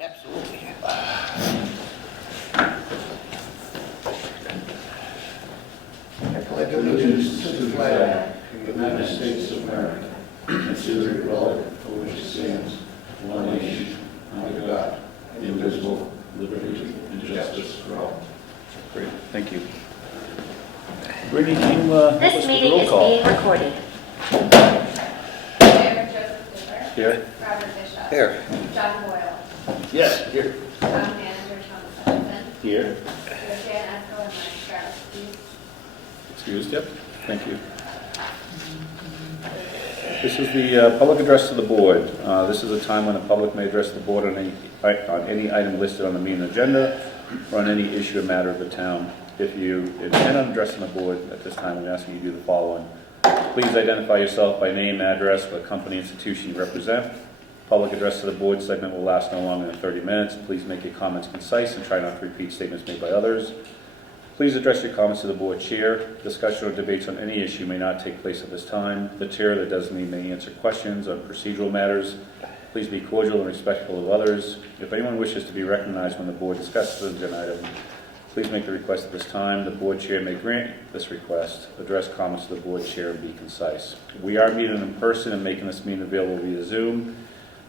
absolutely. I pledge allegiance to the flag of the United States of America and to the republic for which it stands, one nation, under God, indivisible, liberty and justice for all. Great, thank you. Brittany, can you help us This with the meeting roll is call? being recorded. Mayor Joseph Fisher. Here. Robert Bishop. Here. John Boyle. Yes, here. Town Manager Thomas Hudson. Here. Roseanne Echo and Mike Scarlett. Excused, yep, thank you. This is the public address to the board. This is a time when the public may address the board on any item listed on the meeting agenda or on any issue or matter of the town. If you intend on addressing the board at this time, I'm asking you to do the following. Please identify yourself by name, address, what company, institution you represent. Public address to the board segment will last no longer than 30 minutes. Please make your comments concise and try not to repeat statements made by others. Please address your comments to the board chair. Discussion or debates on any issue may not take place at this time. The chair that does need may answer questions on procedural matters. Please be cordial and respectful of others. If anyone wishes to be recognized when the board discusses an item, please make the request at this time. The board chair may grant this request. Address comments to the board chair and be concise. We are meeting in person and making this meeting available via Zoom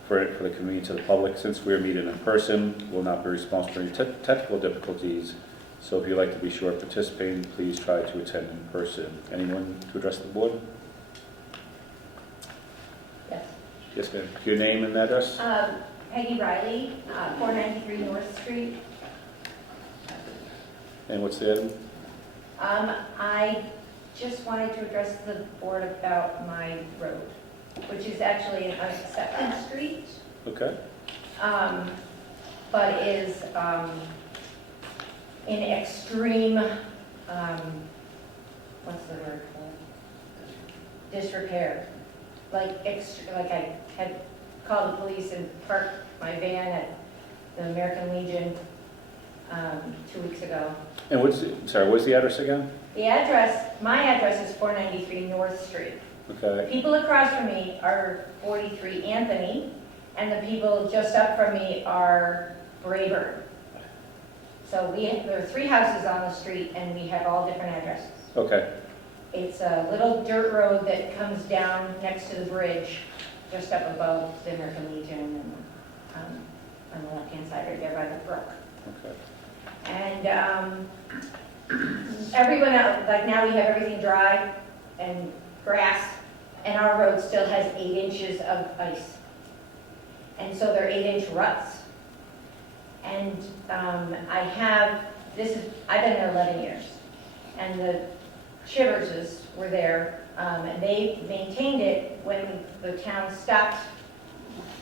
for the convenience of the public. Since we are meeting in person, we'll not be responsible for any technical difficulties. So if you'd like to be sure of participating, please try to attend in person. Anyone to address the board? Yes. Yes, ma'am. Your name and address? Peggy Riley, 493 North Street. And what's the item? I just wanted to address the board about my road, which is actually an unaccepted street, Okay. but is in extreme, what's the word called? Disrepair. Like I had called the police and parked my van at the American Legion 2 weeks ago. And what's the address again? The address, my address is 493 North Street. Okay. The people across from me are 43 Anthony, and the people just up from me are Brayburn. So there are 3 houses on the street, and we have all different addresses. Okay. It's a little dirt road that comes down next to the bridge, just up above the American Legion, and on the left-hand side right there by the brook. Okay. And everyone else, like now we have everything dry and grass, and our road still has 8 inches of ice. And so they're 8-inch ruts. And I've been there 11 years. And the Chiverses were there, and they maintained it when the town stopped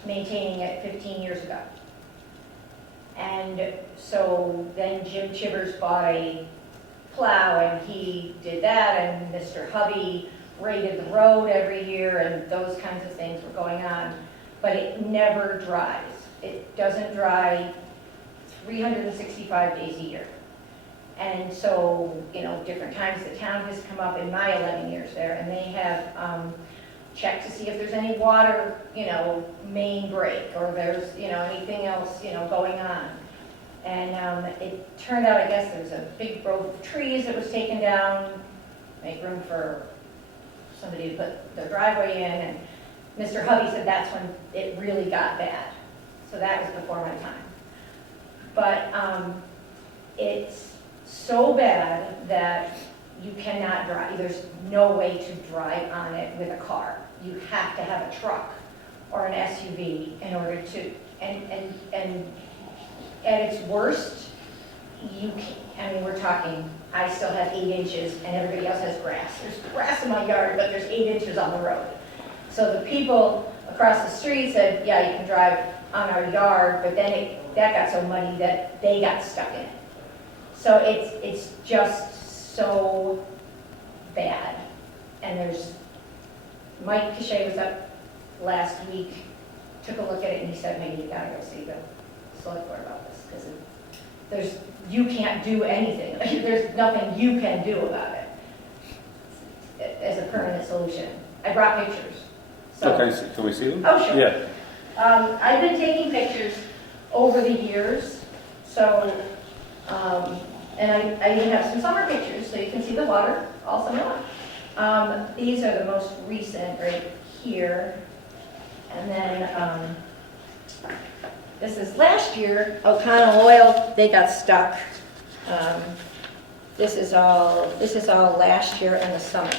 maintaining it 15 years ago. And so then Jim Chivers bought a plow, and he did that, and Mr. Hubby graded the road every year, and those kinds of things were going on. But it never dries. It doesn't dry 365 days a year. And so, different times the town has come up in my 11 years there, and they have checked to see if there's any water, main break, or there's, anything else, going on. And it turned out, I guess, there was a big grove of trees that was taken down, make room for somebody to put their driveway in, and Mr. Hubby said that's when it really got bad. So that was before my time. But it's so bad that you cannot drive. There's no way to drive on it with a car. You have to have a truck or an SUV in order to, and at its worst, we're talking, I still have 8 inches and everybody else has grass. There's grass in my yard, but there's 8 inches on the road. So the people across the street said, yeah, you can drive on our yard, but then that got so muddy that they got stuck in it. So it's just so bad. And Mike Cachet was up last week, took a look at it, and he said, hey, you gotta go see the select board about this, because you can't do anything. There's nothing you can do about it as a permanent solution. I brought pictures. So, Okay, can we see them? oh, sure. Yeah. I've been taking pictures, over the years. So, and I even have some summer pictures, so you can see the water all summer long. These are the most recent right here. And then this is last year, O'Connell Oil, they got stuck. This is all last year in the summer.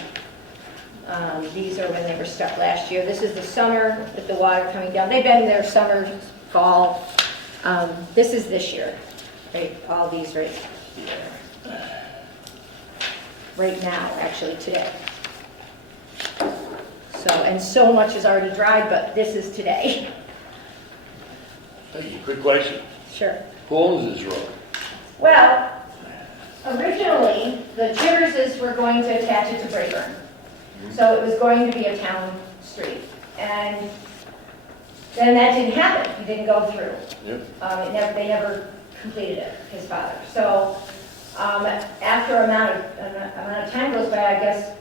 These are when they were stuck last year. This is the summer with the water coming down. They've been there summer, fall. This is this year, right? All these right here. Right now, actually, today. So, and so much is already dried, but this is today. Hey, quick question. Sure. Who owns this road? Well, originally, the Chiverses were going to attach it to Brayburn. So it was going to be a town street. And then that didn't happen. It didn't go through. Yep. They never completed it, his father. So after amount of time goes by, I guess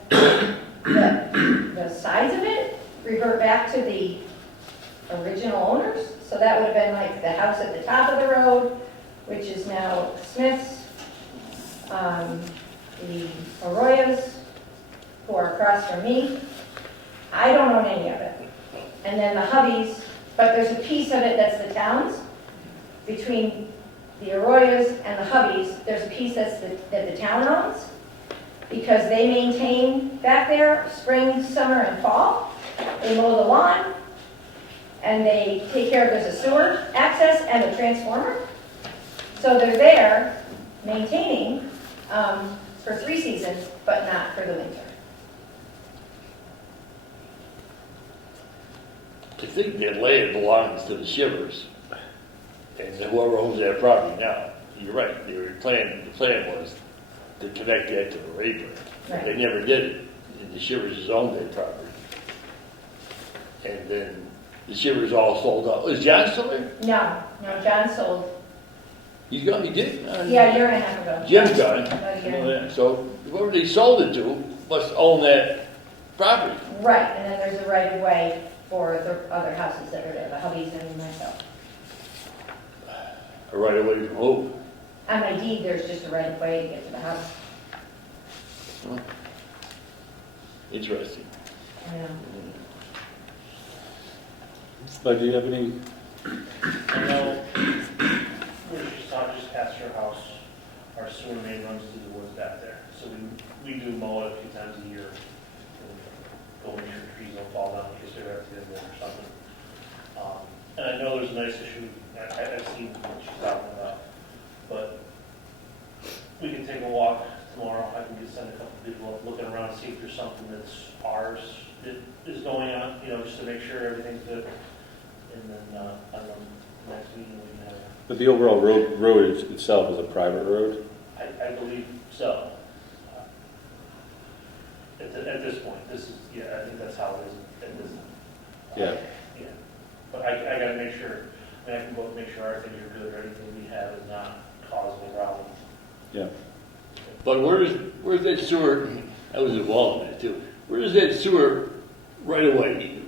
the size of it revert back to the original owners. So that would have been like the house at the top of the road, which is now Smith's, the Arroyos, who are across from me. I don't own any of it. And then the Hubbies, but there's a piece of it that's the town's. Between the Arroyos and the Hubbies, there's a piece that the town owns, because they maintain back there spring, summer, and fall. They mow the lawn, and they take care of, there's a sewer access and a transformer. So they're there maintaining for 3 seasons, but not for the winter. I think that land belongs to the Shivers, and whoever owns that property now. You're right. The plan was to connect that to the Rayburn. Right. They never did it. And the Shivers owned that property, and then the Shivers all sold out. Is John still there? No, John sold, He's gone. He did. yeah, a year and a half ago. Jim's gone. About a year and a half. So whoever they sold it to must own that property. Right, and then there's a right of way for the other houses that are there, the Hubbies and myself. Right away from who? On my deed, there's just a right of way to get to the house. Interesting. I know. Doug, do you have any? I know, we're just past your house, our sewer main runs through the woods back there. So we do mow it a few times a year. Go make sure trees don't fall down in case they're after the or something. And I know there's a nice issue, I've seen what she's talking about. But we can take a walk tomorrow. I can send a couple people up looking around, see if there's something that's ours that is going on, just to make sure everything's good. And then, I don't know, next meeting we can have. But the overall road itself is a private road? I believe so. At this point, I think that's how it is at this. Yeah. Yeah. But I gotta make sure, I can go make sure our things are good, or anything we have is not causing a problem. Yeah. But where's that sewer? I was involved in it too. Where does that sewer right away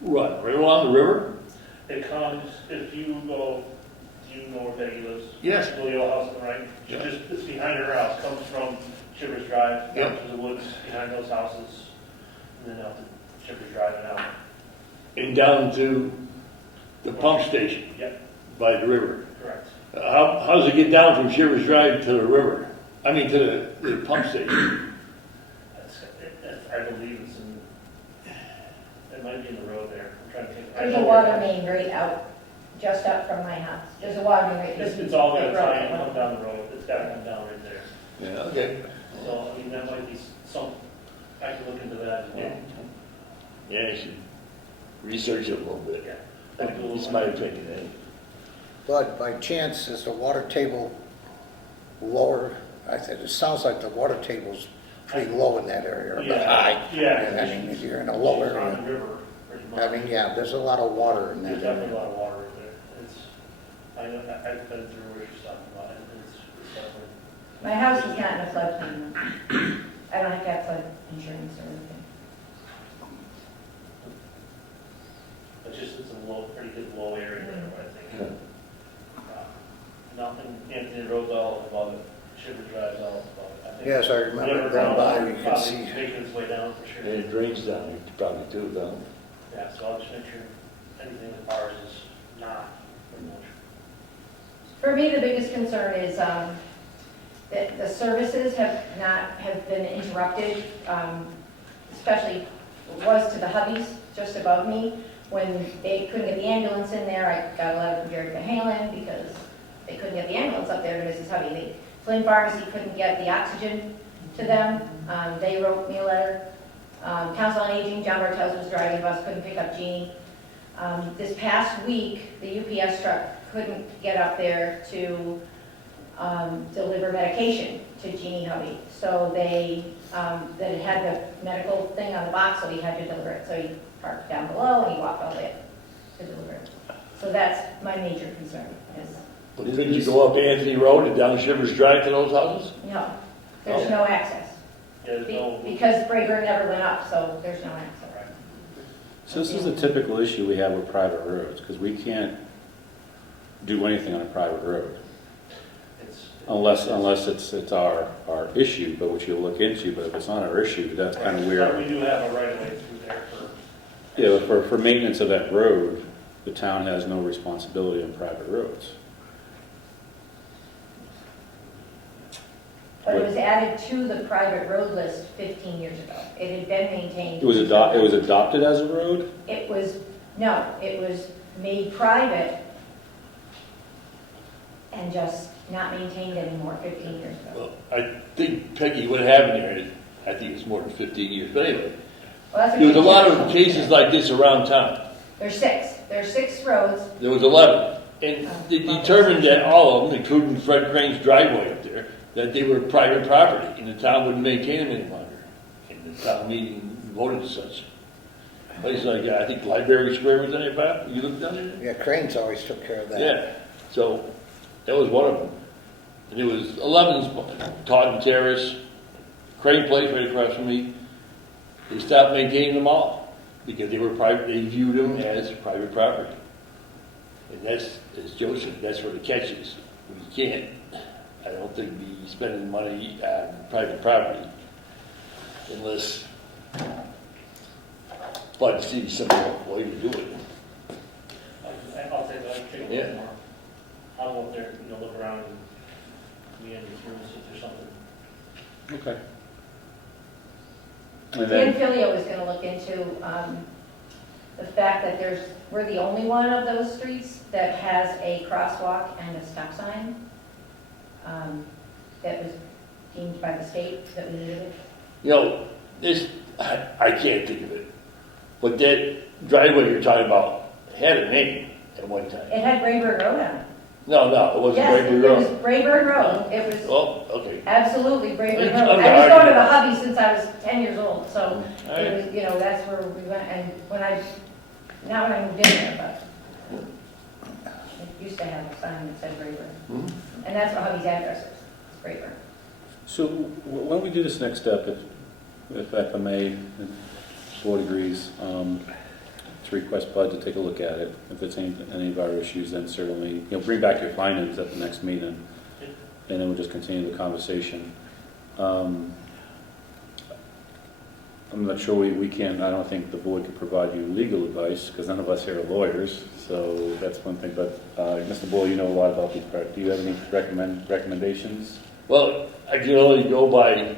run? Right along the river? It comes, if you go, do you know where Peggy lives? Yes. The yellow house on the right? Yeah. It's behind her house, comes from Shivers Drive, down Yeah. to the woods behind those houses, and then out to Shivers Drive and out. And down to the pump station Yep, by the river. correct. How does it get down from Shivers Drive to the river? I mean to the pump station. I believe it's in, it might be in the road there. I'm trying to think. There's a water main right out, just up from my house. There's a water main right. It's all gonna right tie and road. come down the road. It's gotta come down right there. Yeah, okay. So, I mean, that might be some, I can look into that as well. Yeah, you should research it a little bit. Yeah. It's my opinion, eh? But by chance, is the water table lower? I said, it sounds like the water table's pretty low in that area, or Yeah. high. Yeah. I mean, if you're in a low It's on area, the river, pretty much. I mean, yeah, there's a lot of water in There's that definitely a area. lot of water right there. I've been through where she's talking about it, and it's definitely. My house is not in a floodplain. I don't have to have flood insurance or anything. It's a pretty good low area there, I think. Yes, I remember Whatever going by, down, you could probably see. making its way down for And sure. it drains down, you probably too, though. Yeah, so I'll just make sure anything that ours is not pretty much. For me, the biggest concern is that the services have been interrupted, especially was to the Hubbies just above me. When they couldn't get the ambulance in there, I got a letter from Jerry Mahalen because they couldn't get the ambulance up there to Mrs. Hubby. The Flynn Pharmacy couldn't get the oxygen to them. They wrote me a letter. Council on Aging, John Bartels was driving the bus, couldn't pick up Jeannie. This past week, the UPS truck couldn't get up there to deliver medication to Jeannie Hubby. So they, that it had the medical thing on the box, so he had to deliver it. So he parked down below and he walked all the way up to deliver it. So that's my major concern is, But couldn't you go up Anthony Road and down Shivers Drive to those houses? no, there's no access. Yeah, there's no, Because Brayburn never went up, so there's no access. So this is a typical issue we have with private roads, because we can't do anything on a private road unless it's our issue, but which you'll look into, but if it's not our issue, that's kind of But weird. we do have a right of way through there for. Yeah, but for maintenance of that road, the town has no responsibility on private roads. But it was added to the private road list 15 years ago. It had been maintained. It was adopted as a road? It was made private and just not maintained anymore 15 years ago. Well, I think, Peggy, what happened there is, I think it's more than 15 years, but anyway, Well, that's what there was a you lot said. of cases like this around town. There's six roads. There was 11, and they determined that all of them, including Fred Crane's driveway up there, that they were private property, and the town wouldn't maintain them any longer. And the town meeting voted as such. Places like, I think Library Square was in it, Bob? You looked down there? Yeah, Cranes always took care of that. Yeah, so that was one of them. And it was 11's Taunton Terrace, Crane Place right across from me. They stopped maintaining them all because they were private, they viewed them as private property. And that's, as Joe said, that's where the catch is. We can't, I don't think, be spending money on private property unless, but see some way to do it. I'll take that, take a Yeah. look tomorrow. I'll go up there, look around and meander through and see if there's something. Okay. And Dan then, Filio is going to look into the fact that we're the only one of those streets that has a crosswalk and a stop sign that was deemed by the state that we needed it. You know, this, I can't think of it, but that driveway you're talking about had a name at one time. It had Brayburn Road on it. No, it wasn't Yes, Braeburn it was Road. Brayburn Road. It was Oh, okay. absolutely Brayburn It's Road. under I was going to the argument. hubby since I was 10 years old, so All it right. was, that's where we went, and not when I moved in there, but it used to have a sign that said Brayburn. Mhm. And that's what hubby's address is, it's Brayburn. so why don't we do this next step, if I may, if the board agrees, to request Bud to take a look at it. If it's any of our issues, then certainly, bring back your findings at the next meeting, and then we'll just continue the conversation. I'm not sure we can, I don't think the board can provide you legal advice, because none of us here are lawyers, so that's one thing, but Mr. Bull, you know a lot about these, do you have any recommendations? Well, I can only go by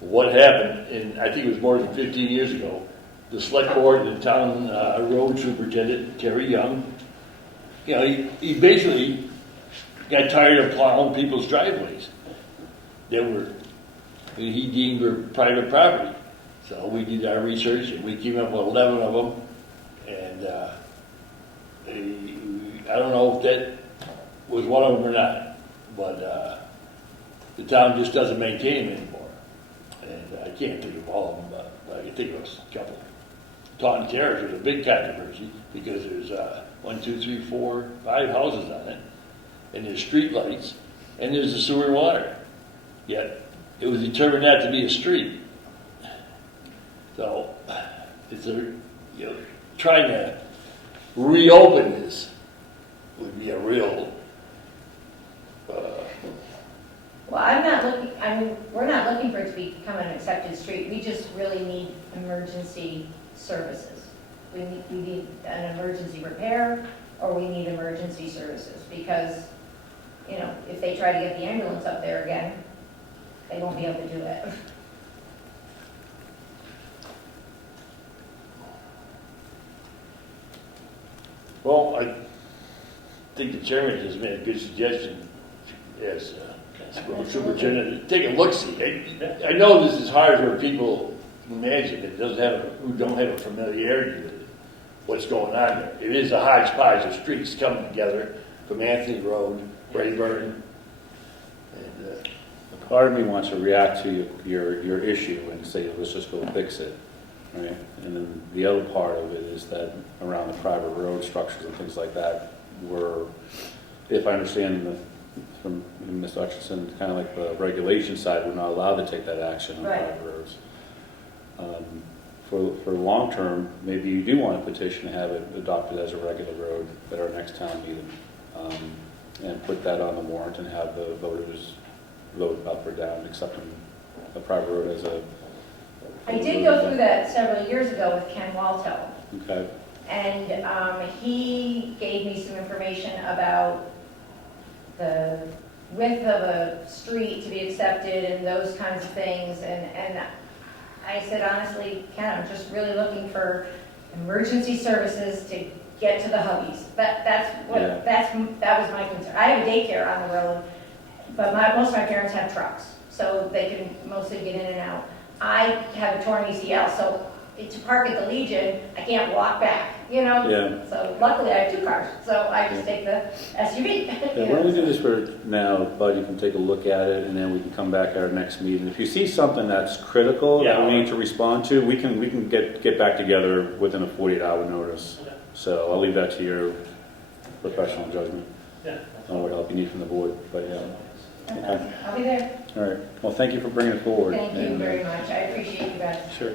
what happened, and I think it was more than 15 years ago. The Selectboard and the town road superintendent, Terry Young, he basically got tired of plowing people's driveways that he deemed were private property. So we did our research and we came up with 11 of them. And I don't know if that was one of them or not, but the town just doesn't maintain them anymore. And I can't think of all of them, but I can think of a couple. Taunton Terrace was a big controversy because there's 1, 2, 3, 4, 5 houses on it, and there's street lights, and there's the sewer and water. Yet it was determined not to be a street. So it's trying to reopen this would be a real. Well, I'm not looking, we're not to become an accepted street. We just really need emergency services. We need an emergency repair, or we need emergency services, because, you know, if they try to get the ambulance up there again, they won't be able to do it. Well, I think the chairman just made a good suggestion as road superintendent. Take a look-see. I know this is hard for people to imagine that who don't have a familiarity with it, what's going on there. It is a hodgepodge of streets coming together from Anthony Road, Rayburn, and Part of me wants to react to your issue and say, let's just go fix it, right? And then the other part of it is that around the private road structures and things like that, if I understand from Mr. Hutchinson, kind of like the regulation side, we're not allowed to take that action on Right. private roads. For long term, maybe you do want a petition to have it adopted as a regular road at our next town meeting, and put that on the warrant and have the voters vote up or down, accepting a private road as a... I did go through that several years ago with Ken Walto, Okay, and he gave me some information about the width of a street to be accepted and those kinds of things, and I said, honestly, Ken, I'm just really looking for emergency services to get to the hubbies. That was my concern. I have a daycare on the road, but most of my parents have trucks, so they can mostly get in and out. I have a torn ACL, so to park at the Legion, I can't walk back, you know? Yeah. So luckily I have 2 cars, so I just take the SUV. yeah, why don't we do this for now, Bud, you can take a look at it, and then we can come back at our next meeting. If you see something that's critical that we need to respond to, we can get back together within a 48-hour notice. Okay. So I'll leave that to your professional judgment Yeah. on what help you need from the board, but yeah. Okay. I'll be there. All right, well, thank you for bringing it forward. Thank you And, very much. I appreciate you guys. Sure.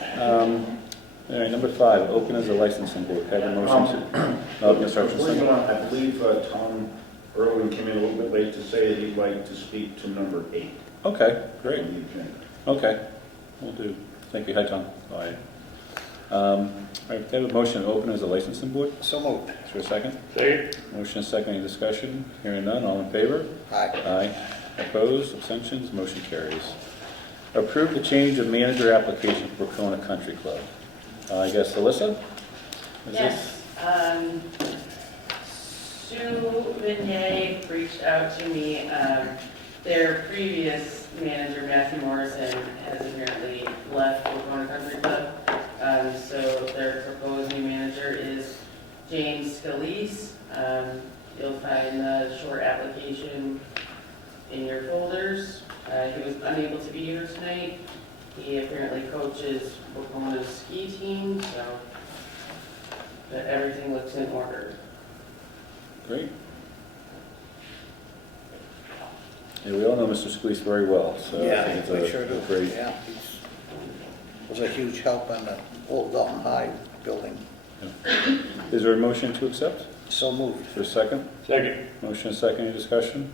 And All right, number 5, open as a licensing board. Have a motion to... Mr. Before you Hutchinson. go on, I believe Tom Irwin came in a little bit late to say that he'd like to speak to number 8 Okay, great. on the agenda. Okay, will do. Thank you. Hi, Tom. All right. All right, have a motion to open as a licensing board. So moved. Is there a second? Second. Motion is second. Any discussion? Hearing none. All in favor? Aye. Aye. Opposed? Abstentions? Motion carries. Approve the change of manager application for Kona Country Club. I guess Alyssa? Is this- Yes, Sue Vignay reached out to me. Their previous manager, Matthew Morrison, has apparently left for Kona Country Club. So their proposed new manager is James Scalise. You'll find the short application in your folders. He was unable to be here tonight. He apparently coaches Wacona's ski team, so that everything looks in order. Great. Yeah, we all know Mr. Scalise very well, so I think it's we sure do. a great... Yeah, was a huge help on the old Dalton High building. Is there a motion to accept? So moved. Is there a second? Second. Motion is second. Any discussion?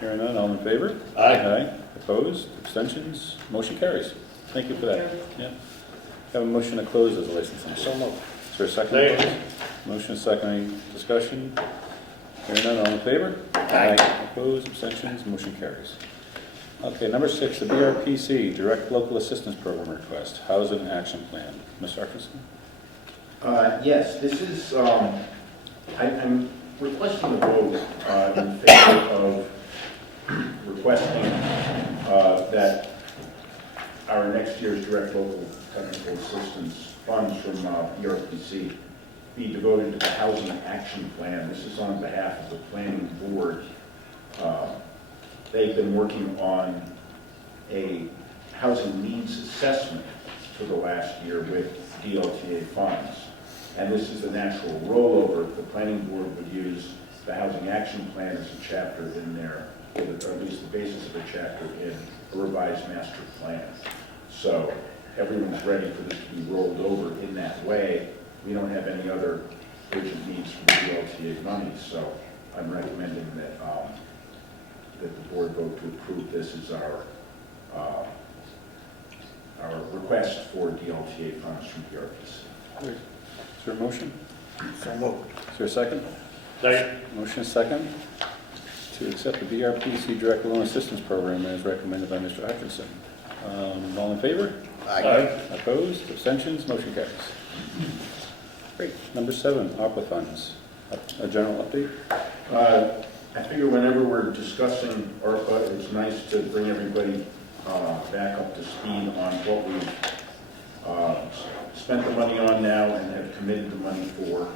Hearing none. All in favor? Aye. Aye. Opposed? Abstentions? Motion carries. Thank you for that. Yeah. Have a motion to close as a licensing. So moved. Is there a second? Second. Motion is second. Any discussion? Hearing none. All in favor? Aye. Opposed? Abstentions? Motion carries. Okay, number 6, the BRPC, Direct Local Assistance Program Request, Housing Action Plan. Mr. Arkinson? Yes, this is, I'm requesting a vote in favor of requesting that our next year's direct local technical assistance funds from ERPC be devoted to the Housing Action Plan. This is on behalf of the Planning Board. They've been working on a housing needs assessment for the last year with DLTA funds. And this is the natural rollover. The Planning Board would use the Housing Action Plan as a chapter in there, or at least the basis of a chapter in a revised master plan. So everyone's ready for this to be rolled over in that way. We don't have any other urgent needs from DLTA money, so I'm recommending that that the board vote to approve this as our our request for DLTA funds from PRPC. Is there a motion? So moved. Is there a second? Second. Motion is second to accept the BRPC Direct Loan Assistance Program as recommended by Mr. Hutchinson. All in favor? Aye. Opposed? Abstentions? Motion carries. Great. Number 7, ARPA funds. A general update? I figure whenever we're discussing ARPA, it's nice to bring everybody back up to speed on what we've spent the money on now and have committed the money for,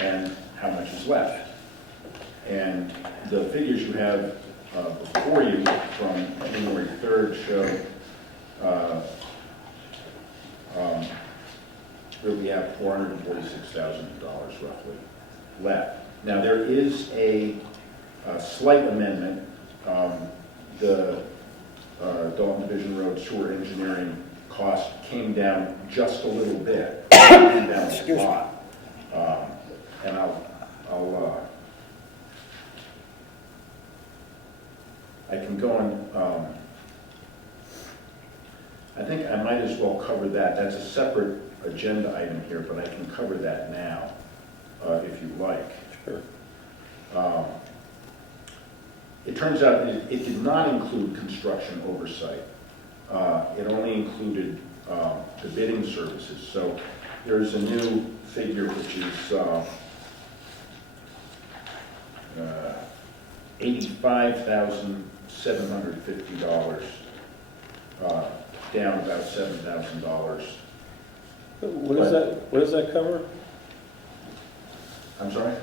and how much is left. And the figures you have before you from January 3rd show that we have $446,000 roughly left. Now there is a slight amendment. The Dalton Division Road Sewer Engineering cost came down just a little bit. Came down a lot. And I can go on. I think I might as well cover that. That's a separate agenda item here, but I can cover that now if you like. Sure. It turns out it did not include construction oversight. It only included the bidding services. So there's a new figure which is $85,750, down about $7,000. What does that cover? I'm sorry?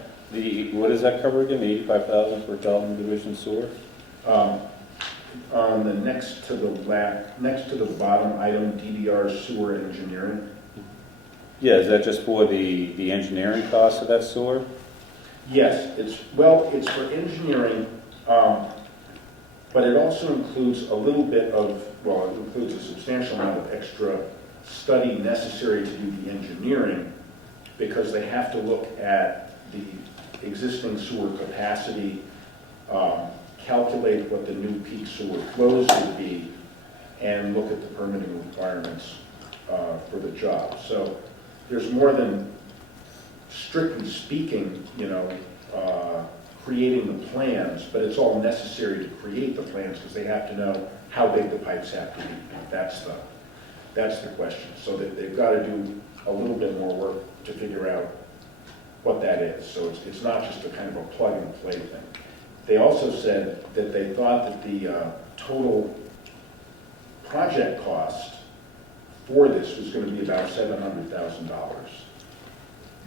What does that cover again? The $85,000 for Dalton Division Sewer? On the next to the bottom item, DDR Sewer Engineering. Yeah, is that just for the engineering costs of that sewer? Yes, it's for engineering, but it also includes a little bit of, well, it includes a substantial amount of extra study necessary to do the engineering, because they have to look at the existing sewer capacity, calculate what the new peak sewer flows would be, and look at the permitting requirements for the job. So there's more than, strictly speaking, creating the plans, but it's all necessary to create the plans because they have to know how big the pipes have to be. That's the question. So that they've got to do a little bit more work to figure out what that is. So it's not just a kind of a plug and play thing. They also said that they thought that the total project cost for this was going to be about $700,000.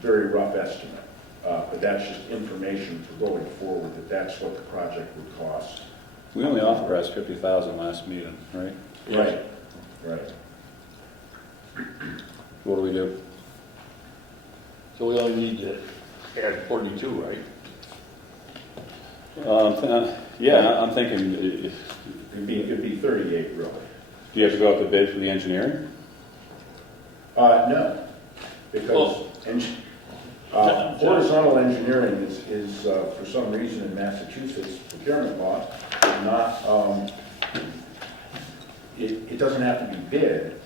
Very rough estimate, but that's just information for going forward, that's what the project would cost. We only authorized $50,000 last meeting, right? Right. What do we do? So we only need to add 42, right? Yeah, I'm thinking, It'd be 38, really. do you have to go out to bid for the engineering? No, because horizontal engineering is for some reason in Massachusetts procurement law, not, it doesn't have to be bid,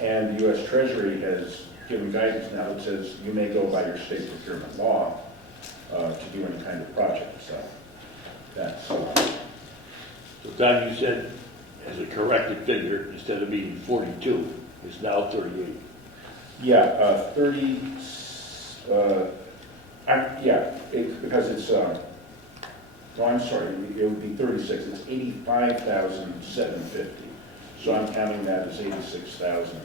and the U.S. Treasury has given guidance now that says you may go by your state procurement law to do any kind of project. So that's. So Don, you said as a corrected figure, instead of being 42, it's now 38. Yeah, 30. Because it's. Oh, I'm sorry. It would be 36. It's 85,750. So I'm counting that as 86,000.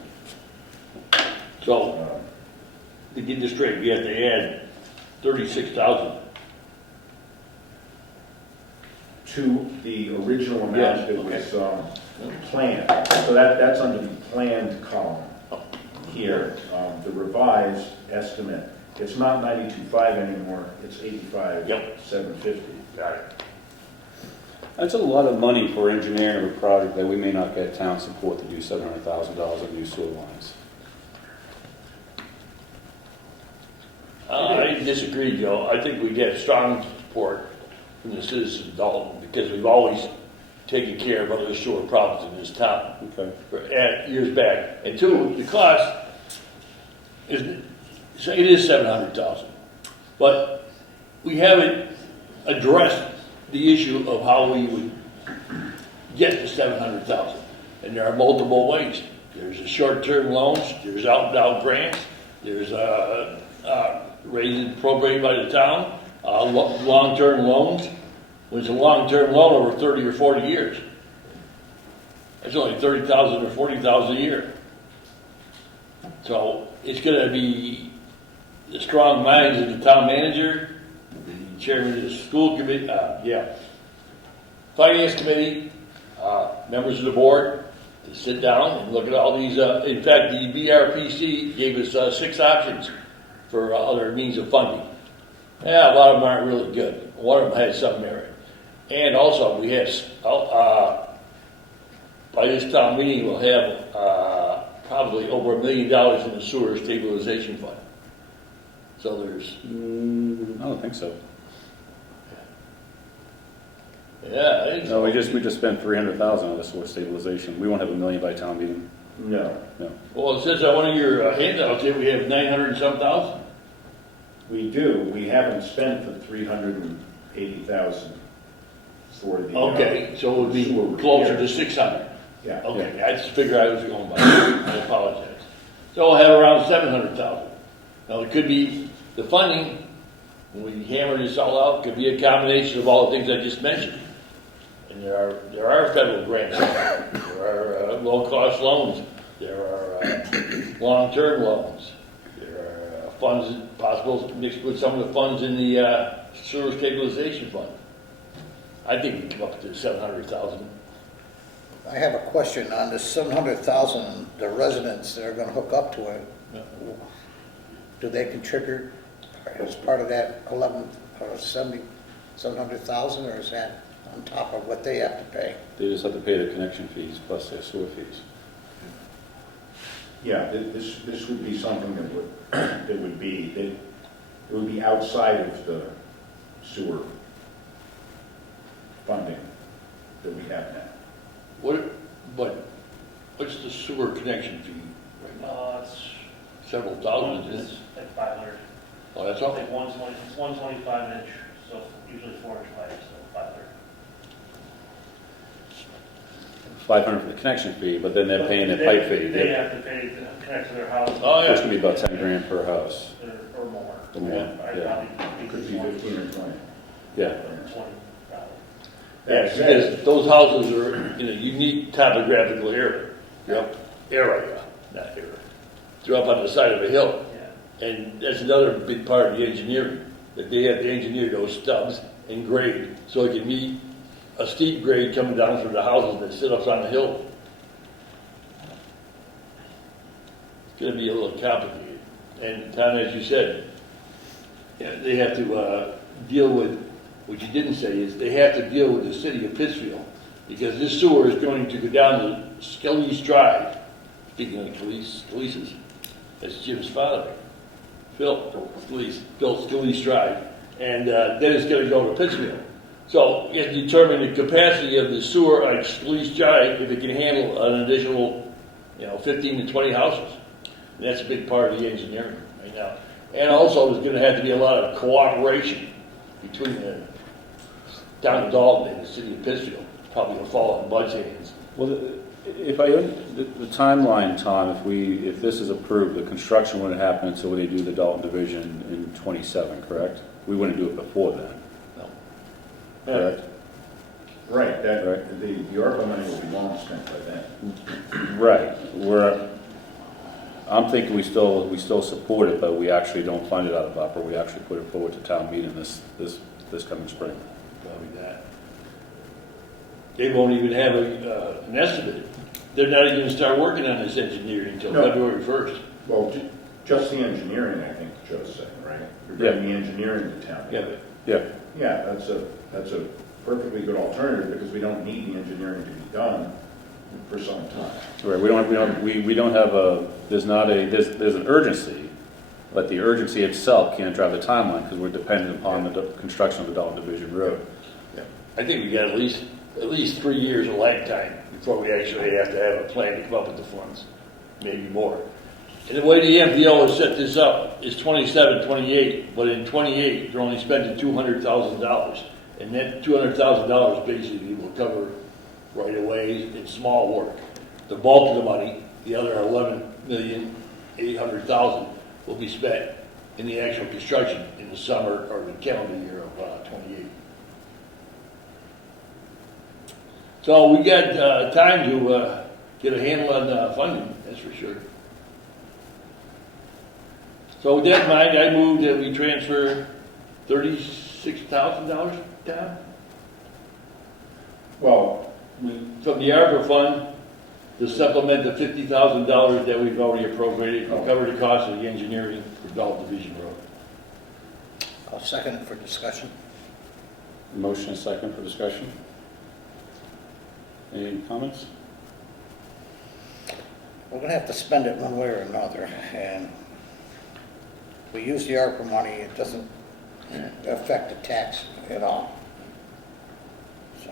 So to get this straight, we have to add 36,000. To the original amount Yes, that was planned. So that's under the planned column here. The revised estimate, it's not 92.5 anymore, it's 85,750. Got it. That's a lot of money for engineering of a project that we may not get town support to do $700,000 on new sewer lines. I disagree, Joe. I think we get strong support from the citizens of Dalton because we've always taken care of other sewer problems in this town Okay. years back. And two, the cost is, so it is 700,000, but we haven't addressed the issue of how we would get to 700,000. And there are multiple ways. There's the short-term loans, there's out-and-out grants, there's raised appropriated by the town, long-term loans. When it's a long-term loan over 30 or 40 years, it's only 30,000 or 40,000 a year. So it's going to be the strong minds of the town manager, the chairman of the school committee, finance committee, members of the board, to sit down and look at all these. In fact, the BRPC gave us 6 options for other means of funding. Yeah, a lot of them aren't really good. One of them has some merit. And also, we have, by this town meeting, we'll have probably over $1 million in the sewer stabilization fund. So there's, I don't think so. yeah, I think No, so. we just spent 300,000 on the sewer stabilization. We won't have $1 million by town meeting. No, No. Well, it says on one of your handouts here, we have 900 and some thousand. we do. We haven't spent the 380,000 for the. Okay, so it would be sewer closer repair. to 600. Yeah. Okay, that's the figure I was going by. I apologize. So we'll have around 700,000. Now, it could be the funding, when we hammer this all out, could be a combination of all the things I just mentioned. And there are federal grants, there are low-cost loans, there are long-term loans, there are funds possible mixed with some of the funds in the sewer stabilization fund. I think we can come up to 700,000. I have a question on the 700,000, the residents that are gonna hook up to it. Yeah. Do they contribute as part of that 700,000, or is that on top of what they have to pay? They just have to pay the connection fees plus their sewer fees. Yeah, this would be something that would be outside of the sewer funding that we have now. What's the sewer connection fee right now? It's Several thousand, isn't it? like 500. Oh, that's It's all? like 120, it's 125 inch, so usually 4-inch pipe, so 500. 500 for the connection fee, but then they're paying their They- pipe fee. They have to pay to connect to their house. Oh, Which yeah. can be about 10 grand per house. Or more. Or more, I'd yeah. probably Could be 15 or 20. Yeah. 20, probably. That said, Because those houses are in a unique topographical area. Not area. They're up on the side of a hill. Yeah. And that's another big part of the engineering, that they have to engineer those stubs and grade so it can meet a steep grade coming down from the houses that sit up on the hill. It's gonna be a little complicated. And Tom, as you said, yeah, they have to deal with, what you didn't say is, they have to deal with the city of Pittsfield, because this sewer is going to go down to Skelly's Drive. Speaking of Scalise, that's Jim's father, Phil Scalise Drive, and then it's going to go to Pittsfield. So you have to determine the capacity of the sewer at Scalise Drive if it can handle an additional, 15 to 20 houses. And that's a big part of the engineering right now. And also, there's going to have to be a lot of cooperation between the town of Dalton and the city of Pittsfield. Probably will fall on Bud's hands. Well, the timeline, Tom, if this is approved, the construction wouldn't happen until they do the Dalton division in 27, correct? We wouldn't do it before then, No. correct? right, Right. the ARPA money will be long spent by then. Right. I'm thinking we still support it, but we actually don't fund it out of ARPA. We actually put it forward to town meeting this coming spring. Probably that. They won't even have an estimate. They're not even going to start working on this engineering until No. February 1st. Well, just the engineering, I think Joe's saying, right? You're bringing the engineering to town. Yeah, but Yeah. Yeah, that's a perfectly good alternative, because we don't need the engineering to be done for some time. Right. We don't have there's an urgency, but the urgency itself can't drive the timeline because we're dependent upon the construction of the Dalton Division Road. I think we got at least at least 3 years of lag time before we actually have to have a plan to come up with the funds, maybe more. And the way the MPO has set this up is 27, 28, but in 28, they're only spending $200,000. And that $200,000 basically will cover right away in small work. The bulk of the money, the other $11,800,000, will be spent in the actual construction in the summer or the calendar year of 28. So we got time to get a handle on funding, that's for sure. So with that in mind, I move that we transfer $36,000 down Well, from the ARPA fund to supplement the $50,000 that we've already appropriated to cover the cost of the engineering for Dalton Division Road. I'll second it for discussion. Motion is second for discussion. Any comments? We're gonna have to spend it one way or another, and we use the ARPA money, it doesn't affect the tax at all. So,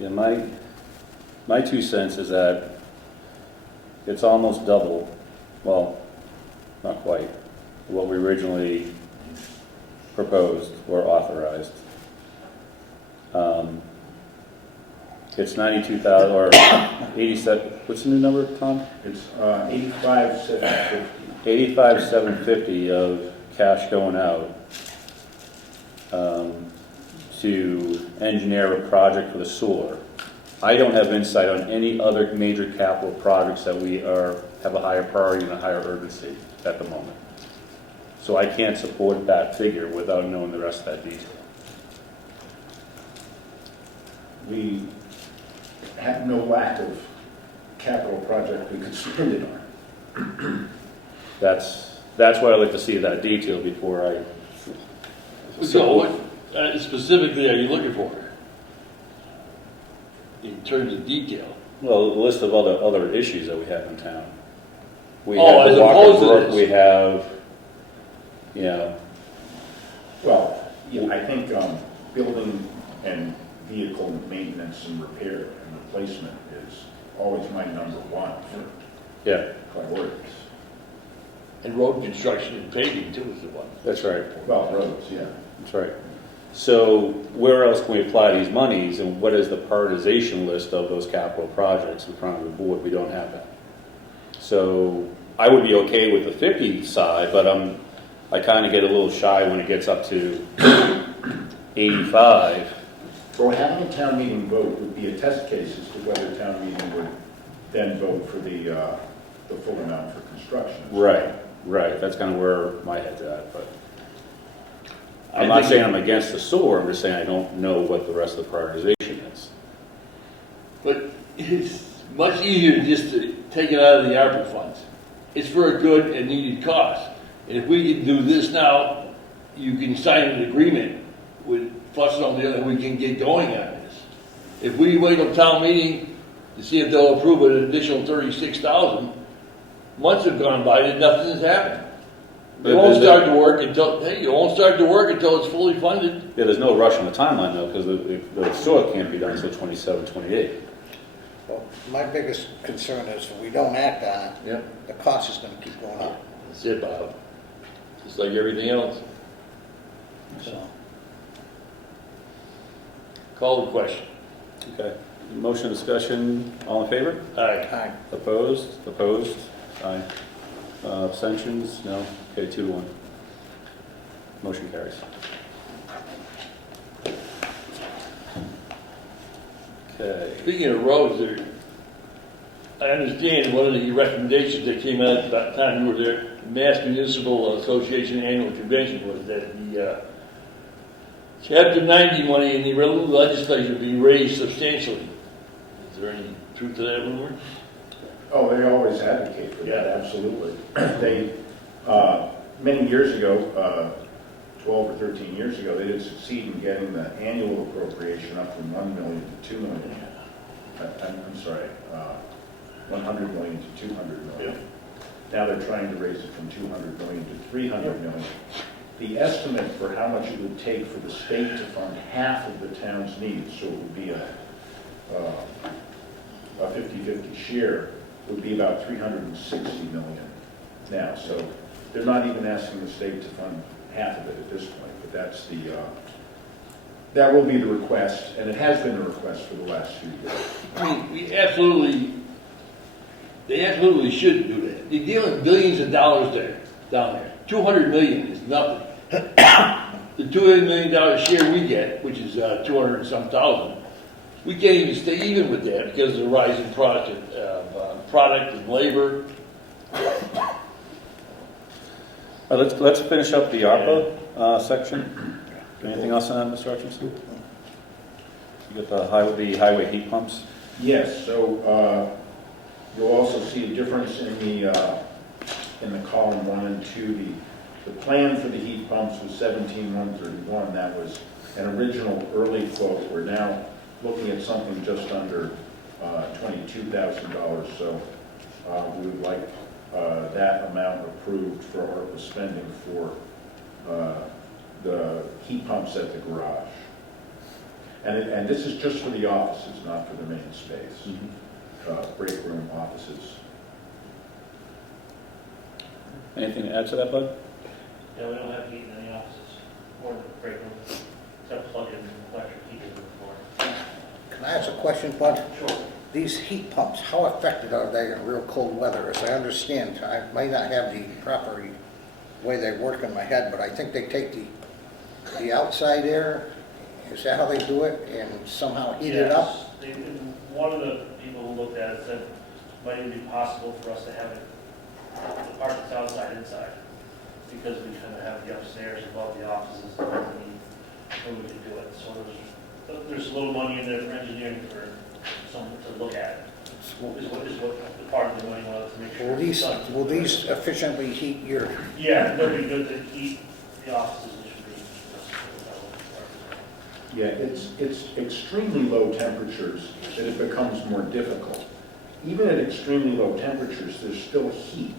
Yeah, my 2 cents is that it's almost double, well, not quite, what we originally proposed or authorized. It's 92,000 or 87, what's the new number, Tom? it's 85,750. 85,750 of cash going out to engineer a project for the sewer. I don't have insight on any other major capital projects that have a higher priority and a higher urgency at the moment. So I can't support that figure without knowing the rest of that detail. We have no lack of capital project we could spend it on. That's why I like to see that detail before I. So what specifically are you looking for in terms of detail? Well, a list of other issues that we have in town. We Oh, have as the Walker opposed to Brook, this. we have, you know, Well, yeah, I think building and vehicle maintenance and repair and replacement is always my number one for yeah, priorities. And road construction and paving too is the one. that's right. Well, roads, yeah. That's right. So where else can we apply these monies, and what is the prioritization list of those capital projects in front of the board? We don't have that. So I would be okay with the 50 side, but I kind of get a little shy when it gets up to 85. So having a town meeting vote would be a test case as to whether town meeting would then vote for the full amount for construction. Right. That's kind of where my head's at, but I'm not saying I'm against the sewer, I'm just saying I don't know what the rest of the prioritization is. But it's much easier just to take it out of the ARPA funds. It's for a good and needed cost. And if we can do this now, you can sign an agreement with Fuss on the other, we can get going on this. If we wait till town meeting to see if they'll approve an additional 36,000, months have gone by and nothing has happened. You won't start to work until it's fully funded. Yeah, there's no rush on the timeline though, because the sewer can't be done until 27, 28. well, my biggest concern is if we don't act on it, Yep. the cost is gonna keep going up, That's it, Bob. Just like everything else. so. Call the question. Okay. Motion, discussion, all in favor? Aye. Aye. Opposed? Opposed? Aye. Abstentions? No? Okay, 2-1. Motion carries. Okay. Speaking of roads, I understand one of the recommendations that came out about the time you were there, the Mass Municipal Association Annual Convention, was that the Chapter 90 money in the legislature be raised substantially. Is there any truth to that rumor? Oh, they always advocate for that, absolutely. They, many years ago, 12 or 13 years ago, they did succeed in getting the annual appropriation up from 1 million to 2 million. I'm sorry, 100 million to 200 million. Now they're trying to raise it from 200 million to 300 million. the estimate for how much it would take for the state to fund half of the town's needs, so it would be a 50-50 share, would be about $360 million now. So they're not even asking the state to fund half of it at this point, but that's that will be the request, and it has been the request for the last few years. I mean, they absolutely should do that. They're dealing billions of dollars down there. 200 million is nothing. The $200 million share we get, which is 200 and some thousand, we can't even stay even with that because of the rise in product and labor. Let's finish up the ARPA section. Anything else on that, Mr. Hutchinson? You got the highway heat pumps? Yes, so you'll also see a difference in the column 1 and 2. The plan for the heat pumps was $17,131. That was an original early quote. We're now looking at something just under $22,000. So we would like that amount approved for ARPA spending for the heat pumps at the garage. And this is just for the offices, not for the main space. Break room offices. Anything to add to that, Bud? Yeah, we don't have heat in any offices or the break room, except plug in electric heaters in the floor. Can I ask a question, Bud? Sure. These heat pumps, how effective are they in real cold weather? As I understand, I might not have the proper way they work in my head, but I think they take the outside air, is that how they do it, and somehow heat it up? Yes. One of the people who looked at it said it might even be possible for us to have it, the part that's outside, inside, because we kind of have the upstairs above the offices, and we can do it. So there's a little money in there for engineering for someone to look at. Is what the part of the money was to make sure. Will these efficiently heat your? Yeah, they'll be good to heat the offices. Yeah, it's extremely low temperatures that it becomes more difficult. Even at extremely low temperatures, there's still heat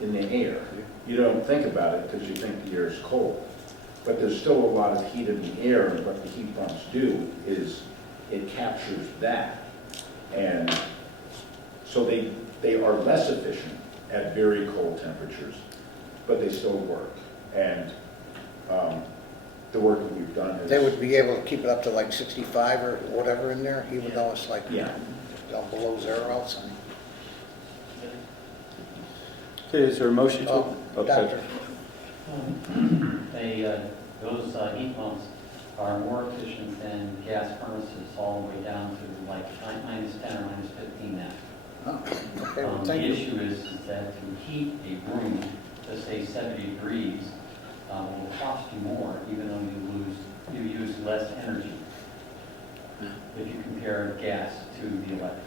in the air. You don't think about it because you think the air is cold. But there's still a lot of heat in the air, and what the heat pumps do is it captures that. And so they are less efficient at very cold temperatures, but they still work. And the work that we've done is... They would be able to keep it up to like 65 or whatever in there, even though it's like down below zero outside. Okay, is there a motion to? Doctor. Those heat pumps are more efficient than gas furnaces all the way down to like minus 10 or minus 15 now. Oh, okay, well, thank The you. issue is that to heat a room to say 70 degrees will cost you more, even though you use less energy if you compare gas to the electric.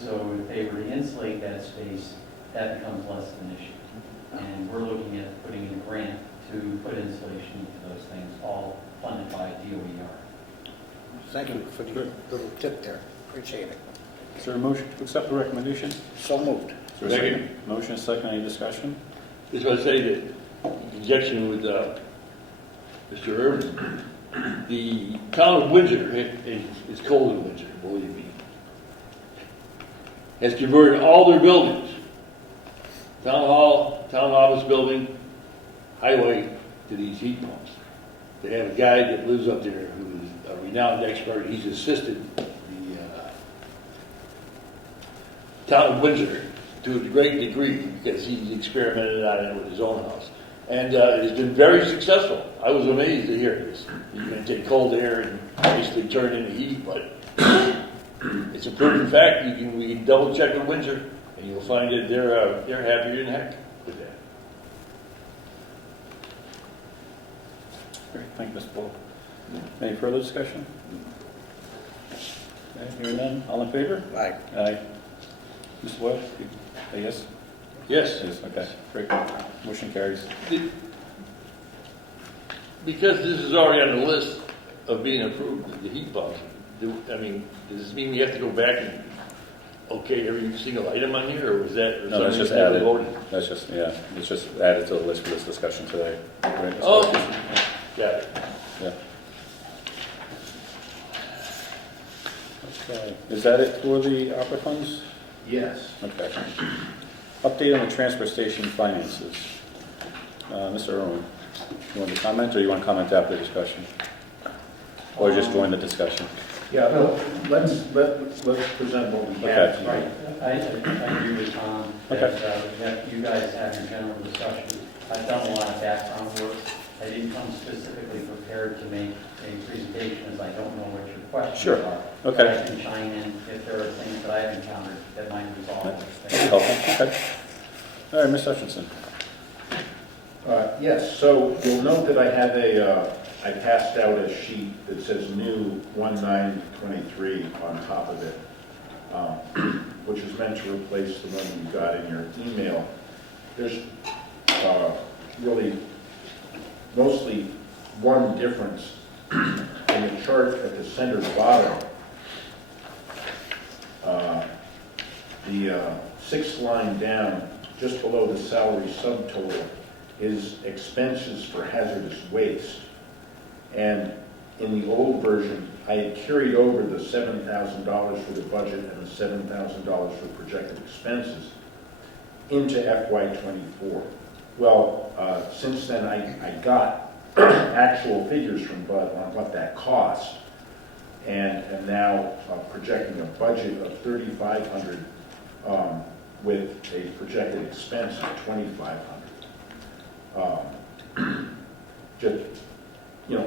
So if they were to insulate that space, that becomes less of an issue. And we're looking at putting in a grant to put insulation into those things, all funded by DOER. Thank you for the little tip there. Appreciate it. Is there a motion to accept the recommendation? So moved. Is there a second? Motion is second, any discussion? Just want to say that in conjunction with Mr. Irvin, the town of Windsor, it's cold in Windsor, believe me, has converted all their buildings, town hall, town office building, highway, to these heat pumps. They have a guy that lives up there who is a renowned expert. He's assisted the town of Windsor to a great degree because he's experimented on it with his own house. And it's been very successful. I was amazed to hear this. You can take cold air and basically turn it into heat, but it's a proven fact. We can double check with Windsor, and you'll find that they're happier than heck with that. Great, thank you, Mr. Paul. Any further discussion? Okay, hearing none, all in favor? Aye. Aye. Mr. Welch, yes? Yes. Yes, okay, great. Motion carries. Because this is already on the list of being approved, the heat pumps, does this mean we have to go back okay every single item on here, or was that? No, that's just something that we added. voted? That's just, yeah, it's just added to the list for this discussion today. Right? Oh, got it. Yeah. Okay, is that it for the opera funds? Yes. Okay. Update on the transfer station finances. Mr. Irwin, you want to comment, or you want to comment after the discussion? Or just join the discussion? Yeah, no, let's present what we have. Okay. Right, I agree with Tom, that you guys have your general discussion. I've done a lot of background work. I didn't come specifically prepared to make a presentation, as I don't know what your questions Sure. are. Okay. But I can chime in if there are things that I've encountered that might resolve That's this. helpful. Okay. All right, Ms. Hutchinson. Yes, so you'll note that I have I passed out a sheet that says new 1923 on top of it, which is meant to replace the one you got in your email. There's really mostly one difference in the chart at the center bottom. The sixth line down, just below the salary subtotal, is expenses for hazardous waste. And in the old version, I had carried over the $7,000 for the budget and the $7,000 for projected expenses into FY24. Well, since then, I got actual figures from Bud on what that cost, and am now projecting a budget of $3,500 with a projected expense of $2,500. Just,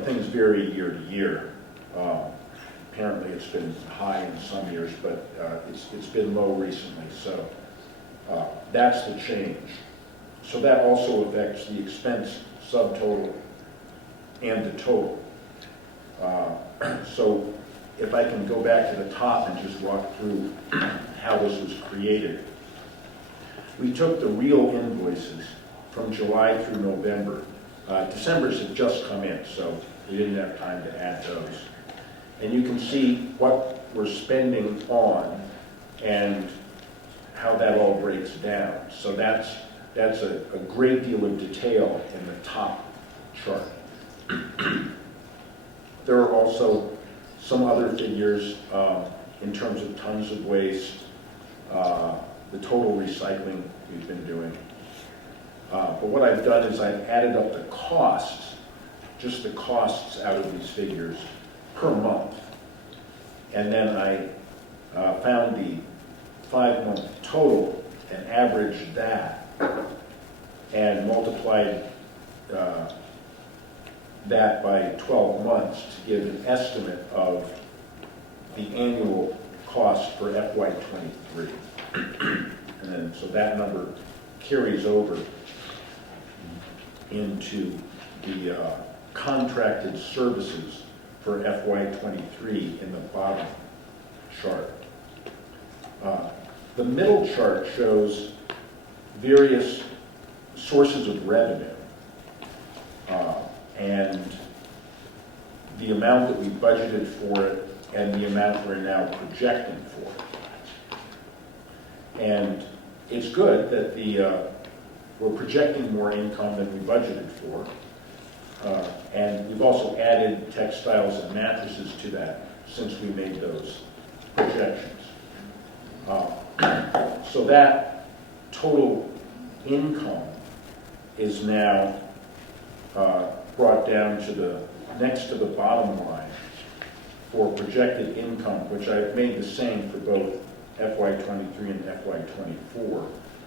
things vary year to year. Apparently, it's been high in some years, but it's been low recently. So that's the change. So that also affects the expense subtotal and the total. So if I can go back to the top and just walk through how this was created. We took the real invoices from July through November. December's had just come in, so we didn't have time to add those. And you can see what we're spending on and how that all breaks down. So that's a great deal of detail in the top chart. There are also some other figures in terms of tons of waste, the total recycling we've been doing. But what I've done is I've added up the costs, just the costs out of these figures per month. And then I found the 5-month total and averaged that and multiplied that by 12 months to give an estimate of the annual cost for FY23. And then, so that number carries over into the contracted services for FY23 in the bottom chart. The middle chart shows various sources of revenue and the amount that we budgeted for it and the amount we're now projecting for it. And it's good that we're projecting more income than we budgeted for. And we've also added textiles and mattresses to that since we made those projections. So that total income is now brought down to the next to the bottom line for projected income, which I've made the same for both FY23 and FY24.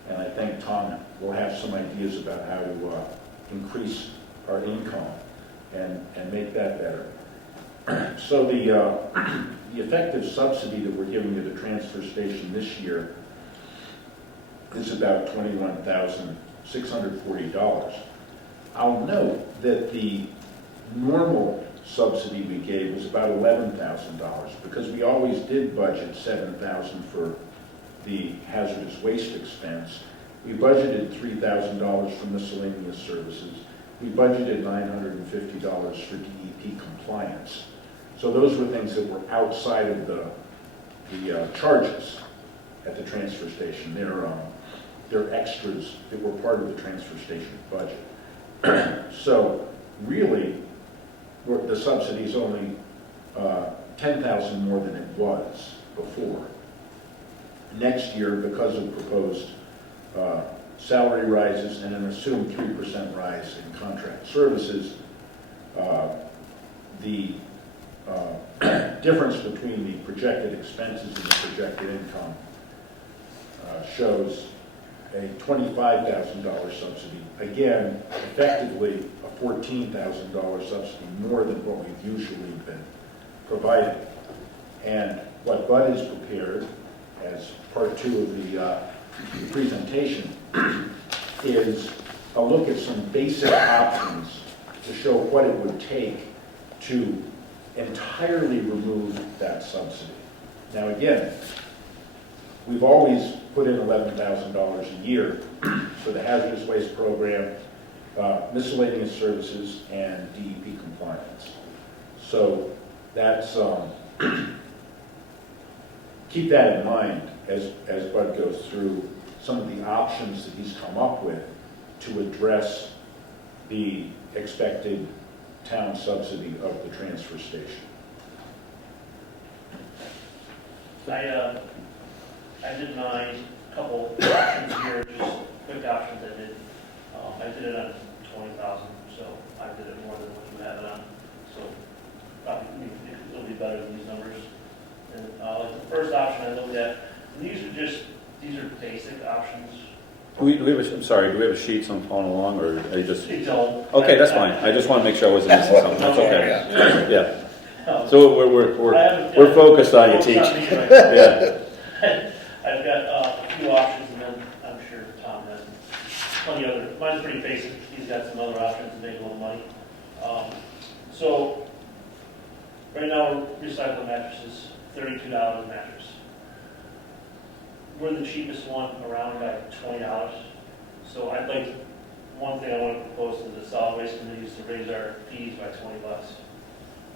And I think Tom will have some ideas about how to increase our income and make that better. So the effective subsidy that we're giving to the transfer station this year is about $21,640. I'll note that the normal subsidy we gave was about $11,000 because we always did budget $7,000 for the hazardous waste expense. We budgeted $3,000 for miscellaneous services. We budgeted $950 for DEP compliance. So those were things that were outside of the charges. at the transfer station. They're extras that were part of the transfer station budget. So really, the subsidy is only $10,000 more than it was before. Next year, because of proposed salary rises and an assumed 3% rise in contract services, the difference between the projected expenses and the projected income shows a $25,000 subsidy. Again, effectively a $14,000 subsidy more than what we've usually been providing. And what Bud has prepared as part 2 of the presentation is a look at some basic options to show what it would take to entirely remove that subsidy. Now again, we've always put in $11,000 a year for the hazardous waste program, miscellaneous services, and DEP compliance. So that's, keep that in mind as Bud goes through some of the options that he's come up with to address the expected town subsidy of the transfer station. I did my couple options here, just quick options I did. I did it on 20,000, so I did it more than what you have it on. So probably it'll be better than these numbers. And like the first option I looked at, and these are basic options. Do we have I'm sorry, do we have a sheet so I'm following along, or are you just? You don't. Okay, that's fine. I just want to make sure I wasn't missing something. That's okay. Yeah. So we're focused on your teaching. Yeah. I've got a few options, and then I'm sure Tom has plenty of other. Mine's pretty basic. He's got some other options to make a little money. So right now, recycled mattresses, $32 a mattress. We're the cheapest one around by $20. So I'd like, one thing I want to propose to the solid waste committee is to raise our fees by $20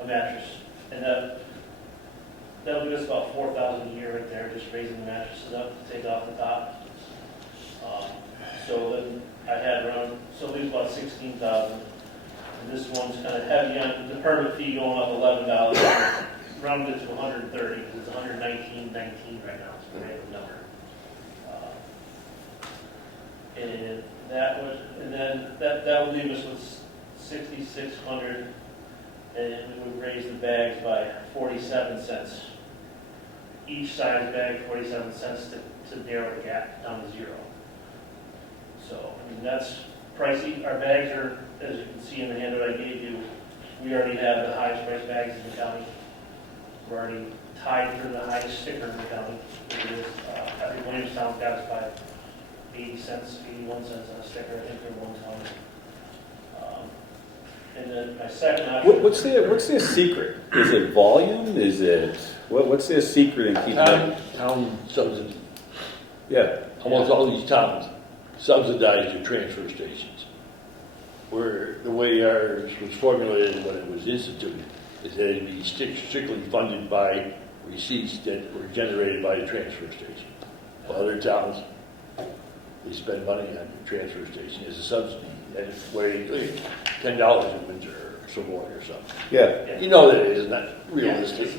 a mattress. And that'll give us about $4,000 a year right there, just raising the mattresses up to take off the top. So then I had around, so it leaves about $16,000. And this one's kind of heavy on the permit fee going up $11, rounded to 130, because it's 119.19 right now. It's a random number. And that would leave us with 6,600, and we would raise the bags by 47 cents. Each size bag, 47 cents to narrow the gap down to 0. So, I mean, that's pricey. Our bags are, as you can see in the handout I gave you, we already have the highest priced bags in the county. We're already tied for the highest sticker in the county. It is, I think Williamstown got us by 80 cents, 81 cents on a sticker, I think they're 120. And then my second option. What's their secret? Is it volume? Is it what's their secret in keeping it? Town subsidy. Yeah. Almost all these towns subsidize their transfer stations. Where the way ours was formulated when it was instituted is that it'd be strictly funded by receipts that were generated by the transfer station. Other towns, they spend money on the transfer station as a subsidy, and it's way $10 in winter or some more or something. Yeah. You know that it is not realistic. It's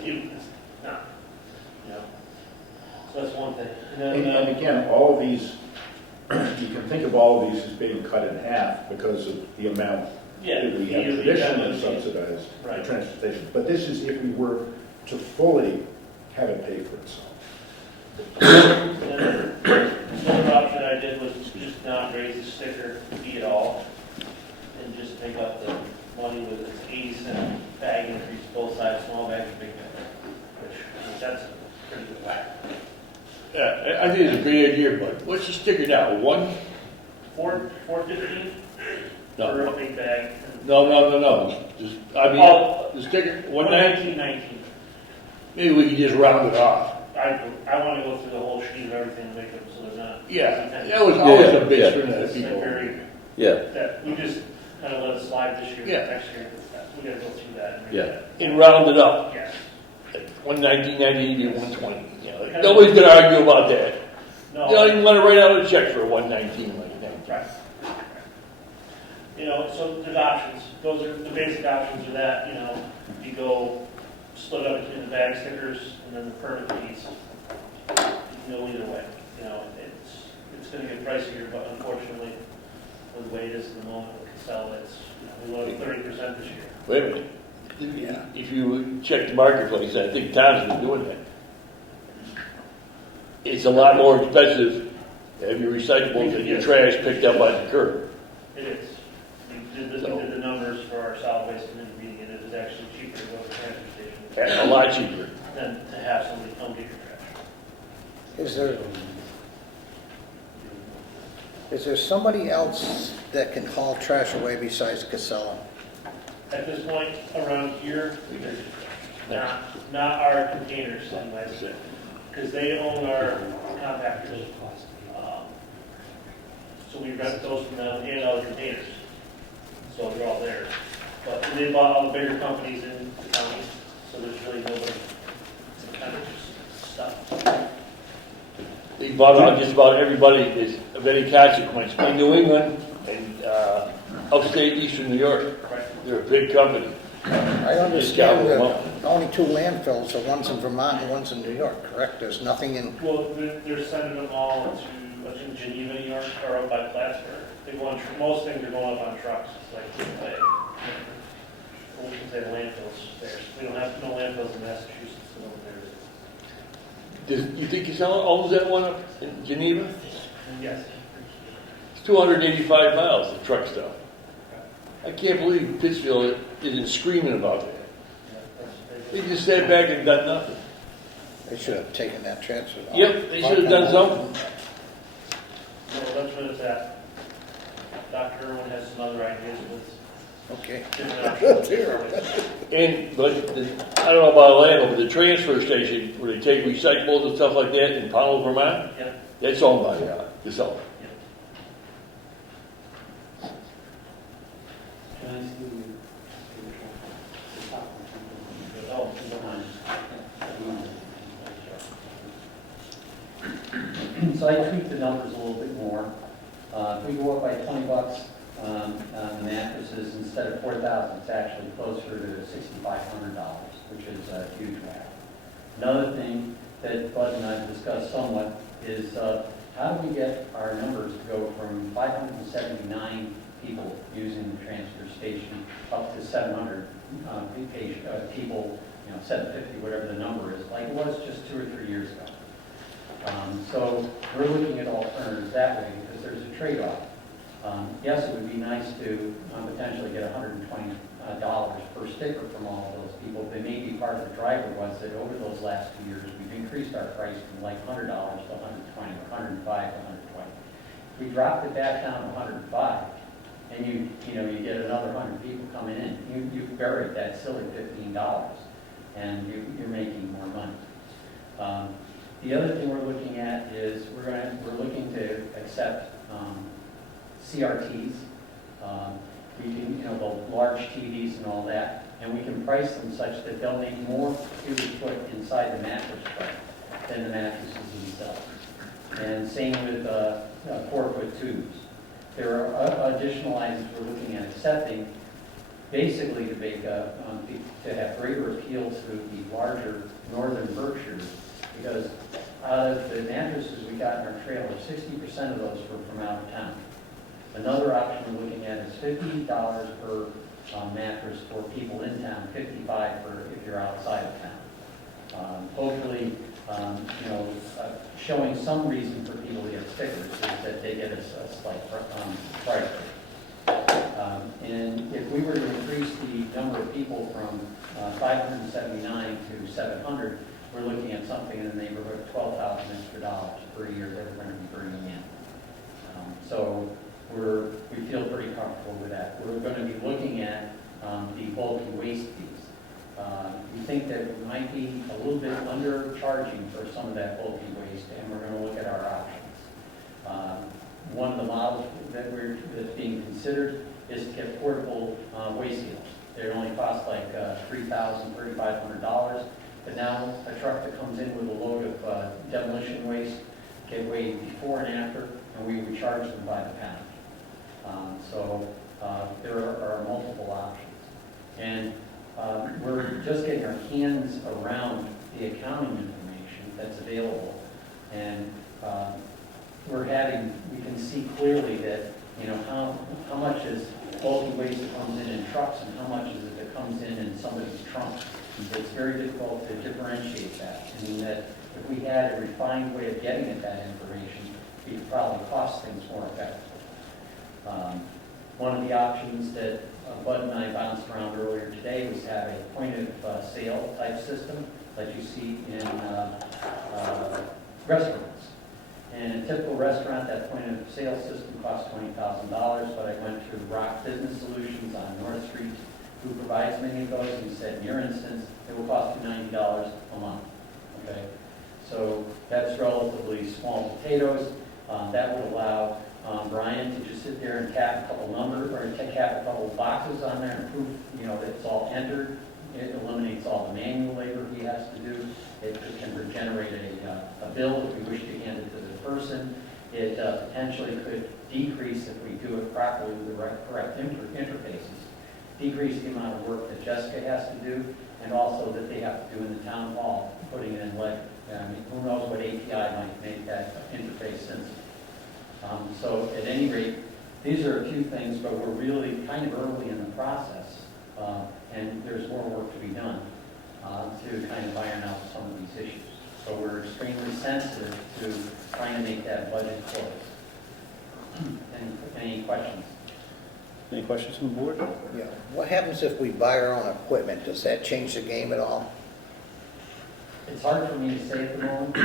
not. You know. So that's one thing. And then, And again, all of these, you can think of all of these as being cut in half because of the amount that we have traditionally subsidized the transfer station. But this is if we were to fully have it pay for itself. Another option I did was just not raise the sticker fee at all, and just make up the money with its 80-cent bag increase, both sides, small bag and big bag, which that's a pretty good whack. Yeah, I think it's a great idea, but what's the sticker now? $4.15 No. for a big bag. No. Just, the sticker, $119.19. Maybe we could just round it off. I want to go through the whole sheet of everything and make them so they're not. Yeah, that was always a big for It's that people. that we just kind of let it slide this year, Yeah. next year, we got to go through that. And make Yeah. that- And round it up. Yes. Like 119.90 to 120. You know, nobody's going to argue about that. No. They don't even want to write out a check for a 119 like that. Right. You know, so there's options. Those are, the basic options are that, you know, you go split up between the bag stickers and then the permit fees. You can go either way. You know, it's going to get pricier, but unfortunately, with the way it is at the moment, with Casella, it's, you know, we lost 30% this year. Wait a minute. If you check the marketplace, I think Tom's been doing that. It's a lot more expensive to have your recyclables and your trash picked up on the curb. It is. We did the numbers for our solid waste committee meeting, and it is actually cheaper to go to the transfer station A lot cheaper. than to have somebody come get your trash. Is there somebody else that can haul trash away besides Casella? At this point, around here, not our containers anyways, because they own our compactors. So we rent those from them and other containers. So they're all theirs. But they bought all the bigger companies in the county, so there's really nobody to kind of just stuff. They bought out just about everybody is of any consequence. In New England and upstate Eastern New York, they're a big company. I understand that only 2 landfills, the one's in Vermont and one's in New York, correct? There's nothing in, Well, they're sending them all to, I think, Geneva, New York, or up by Plattsburgh. They go on, most things are going up on trucks, like, we can say landfills there. We don't have no landfills in Massachusetts, so there. You think Casella owns that one up in Geneva? Yes. It's 285 miles, the truck stop. I can't believe Pittsfield isn't screaming about that. They just sat back and done nothing. they should have taken that transfer. Yep, they should have done something. So that's what it's at. Dr. Irwin has some other ideas with Okay. different options. But I don't know about Atlanta, but the transfer station where they take recyclables and stuff like that in Powell, Vermont, Yeah. that's owned by Casella. Can I see Oh, So I tweaked the numbers a little bit more. If we go up by $20 on the mattresses, instead of $4,000, it's actually closer to $6,500, which is a huge whack. Another thing that Bud and I have discussed somewhat is how do we get our numbers to go from 579 people using the transfer station up to 700 people, 750, whatever the number is, like it was just 2 or 3 years ago. So we're looking at alternatives that way because there's a trade-off. Yes, it would be nice to potentially get $120 per sticker from all of those people, but maybe part of the driver was that over those last 2 years, we've increased our price from like $100 to $120 or $105 to $120. We dropped it back down to $105, and you get another 100 people coming in. You've buried that silly $15, and you're making more money. The other thing we're looking at is we're looking to accept CRTs. We can, the large TVs and all that, and we can price them such that they'll make more cubic foot inside the mattress frame than the mattresses themselves. And same with 4-foot tubes. There are additional items we're looking at accepting, basically to make to have greater appeal to the larger northern Berkshires, because out of the mattresses we got in our trailer, 60% of those were from out of town. Another option we're looking at is $50 per mattress for people in town, $55 for if you're outside of town. Hopefully, showing some reason for people to get stickers is that they get a slight price. And if we were to increase the number of people from 579 to 700, we're looking at something in the neighborhood of $12,000 extra per year that we're going to be bringing in. So we feel pretty comfortable with that. We're going to be looking at the bulky waste fees. We think that we might be a little bit undercharging for some of that bulky waste, and we're going to look at our options. One of the models that's being considered is to get portable waste seals. They only cost like $3,000, $3,500. But now a truck that comes in with a load of demolition waste get weighed before and after, and we would charge them by the pound. There are multiple options. And we're just getting our hands around the accounting information that's available. And we can see clearly that, how much is bulky waste that comes in trucks and how much is it that comes in somebody's trunk. It's very difficult to differentiate that. And that if we had a refined way of getting at that information, we could probably cost things more effectively. One of the options that Bud and I bounced around earlier today was have a point of sale type system like you see in restaurants. And a typical restaurant, that point of sale system costs $20,000, but I went to Rock Business Solutions on North Street, who provides many of those, and he said, in your instance, it will cost you $90 a month. Okay, so that's relatively small potatoes. That would allow Brian to just sit there and tap a couple numbers, or tap a couple boxes on there and prove, that it's all entered. It eliminates all the manual labor he has to do. It can generate a bill if we wish to hand it to the person. It potentially could decrease, if we do it properly with the correct interfaces, decrease the amount of work that Jessica has to do, and also that they have to do in the town hall, putting in who knows what API might make that interface sensitive. So at any rate, these are a few things, but we're really kind of early in the process, and there's more work to be done to kind of iron out some of these issues. So we're extremely sensitive to trying to make that budget close. Any questions? Any questions from the board? Yeah. What happens if we buy our own equipment? Does that change the game at all? It's hard for me to say at the moment.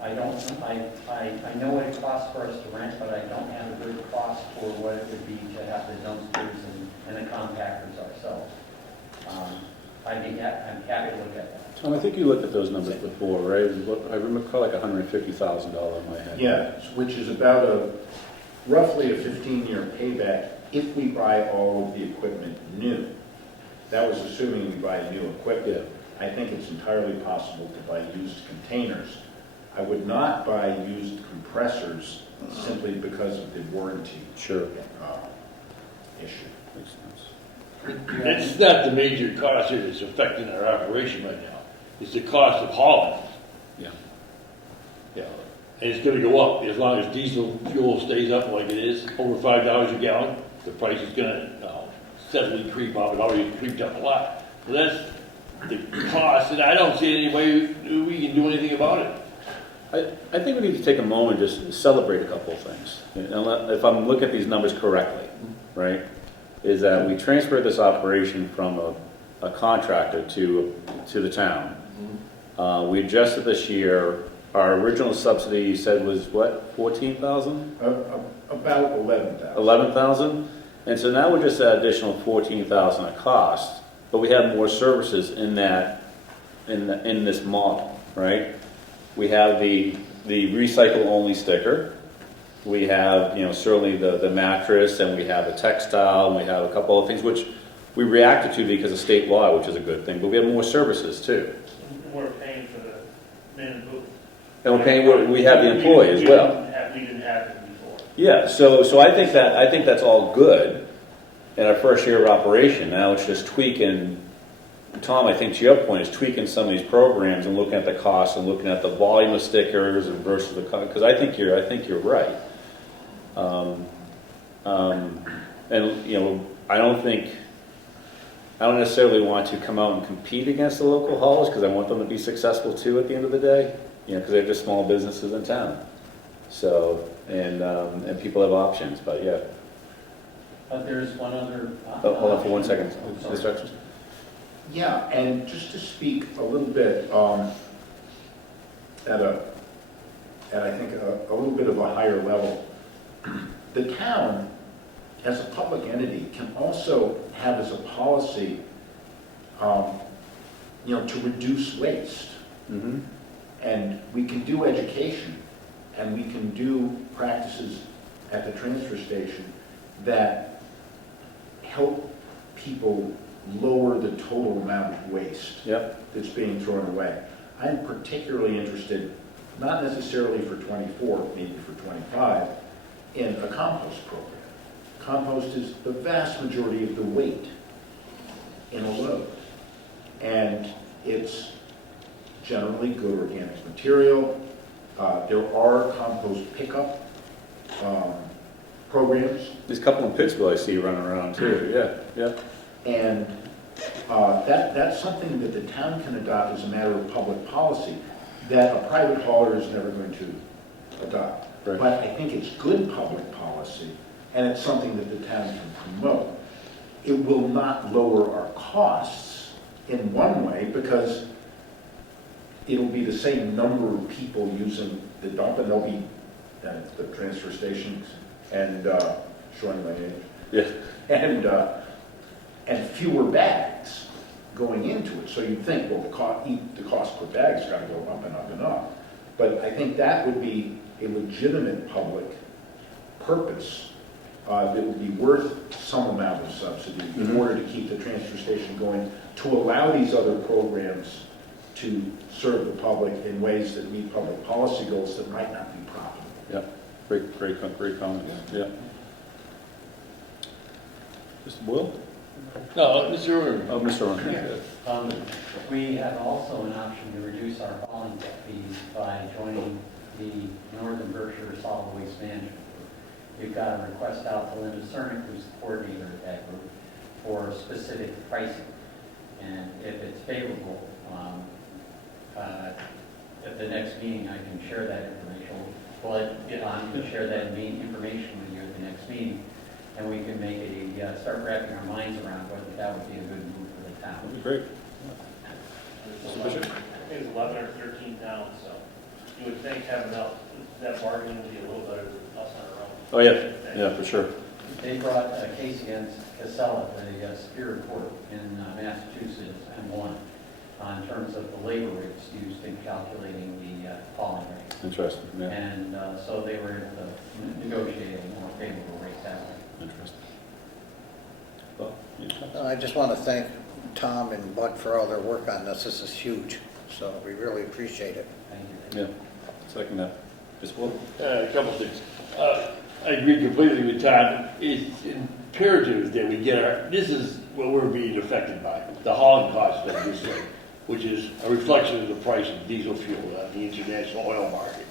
I know what it costs for us to rent, but I don't have a good cost for what it would be to have the dumpsters and the compactors ourselves. I'm happy to look at that. Tom, I think you looked at those numbers before, right? I recall like $150,000 in my head. Yeah, which is about roughly a 15-year payback if we buy all of the equipment new. That was assuming we buy new equipment. I think it's entirely possible to buy used containers. I would not buy used compressors simply because of the warranty Sure. issue. Makes sense. It's not the major cost here that's affecting our operation right now. It's the cost of hauling. Yeah. Yeah. And it's gonna go up. As long as diesel fuel stays up like it is, over $5 a gallon, the price is gonna steadily creep up. It already creeped up a lot. So that's the cost, and I don't see any way we can do anything about it. I think we need to take a moment and just celebrate a couple of things. If I'm looking at these numbers correctly, right, is that we transferred this operation from a contractor to the town. We adjusted this year. Our original subsidy, you said, was what, 14,000? About 11,000. 11,000? And so now we're just at additional 14,000 of cost, but we have more services in this model, right? We have the recycle-only sticker. We have, certainly the mattress, and we have the textile, and we have a couple of things which we reacted to because of state law, which is a good thing, but we have more services too. We're paying for the man in booth. And we're paying, we have the employee as well. We didn't have it before. Yeah, so I think that's all good in our first year of operation. Now it's just tweaking. Tom, I think to your point is tweaking some of these programs and looking at the costs and looking at the volume of stickers and versus the cost. Because I think you're right. And I don't necessarily want to come out and compete against the local halls because I want them to be successful too at the end of the day. Because they're just small businesses in town. So and people have options, but yeah. But there's one other. Hold on for 1 second. Sorry. Instructions. Yeah, and just to speak a little bit at I think a little bit of a higher level, the town as a public entity can also have as a policy, to reduce waste. Mm-hmm. And we can do education, and we can do practices at the transfer station that help people lower the total amount of waste Yep. that's being thrown away. I'm particularly interested not necessarily for 24, maybe for 25, in a compost program. Compost is the vast majority of the weight in a load. And it's generally good organic material. There are compost pickup programs. There's a couple in Pittsville I see running around too, yeah. And that's something that the town can adopt as a matter of public policy that a private hauler is never going to adopt. Right. But I think it's good public policy, and it's something that the town can promote. It will not lower our costs in one way, because it'll be the same number of people using the dump, and there'll be the transfer stations, and showing my age. Yeah. And fewer bags going into it. So you'd think, well, the cost per bag's got to go up and up and up. But I think that would be a legitimate public purpose that would be worth some amount of subsidy in order to keep the transfer station going, to allow these other programs to serve the public in ways that meet public policy goals that might not be profitable. Yeah, great comment, yeah. Mr. Boyle? No, Mr. Irwin. Oh, Mr. Owen. We have also an option to reduce our hauling fees by joining the Northern Berkshire Solid Waste Management Group. We've got a request out to Linda Cernick, who's the coordinator of that group, for specific pricing. And if it's favorable, at the next meeting, I can share that information. Well, I'm going to share that information with you at the next meeting, and we can make start wrapping our minds around whether that would be a good move for the town. That'd be great. Mr. Bishop? I think it's 11 or 13 towns, so you would think having that bargaining would be a little better than us on our own. Oh, yeah, for sure. They brought a case against Casella, the Superior Court in Massachusetts, and won in terms of the labor rates used in calculating the hauling rates. Interesting, yeah. And so they were able to negotiate a more favorable rate that way. Interesting. Well, yeah. I just want to thank Tom and Bud for all their work on this. This is huge, so we really appreciate it. Thank you. Yeah, second that. Ms. Wolf? A couple things. I agree completely with Todd. It's imperative that we get this is what we're being affected by, the hauling costs of this thing, which is a reflection of the price of diesel fuel on the international oil market,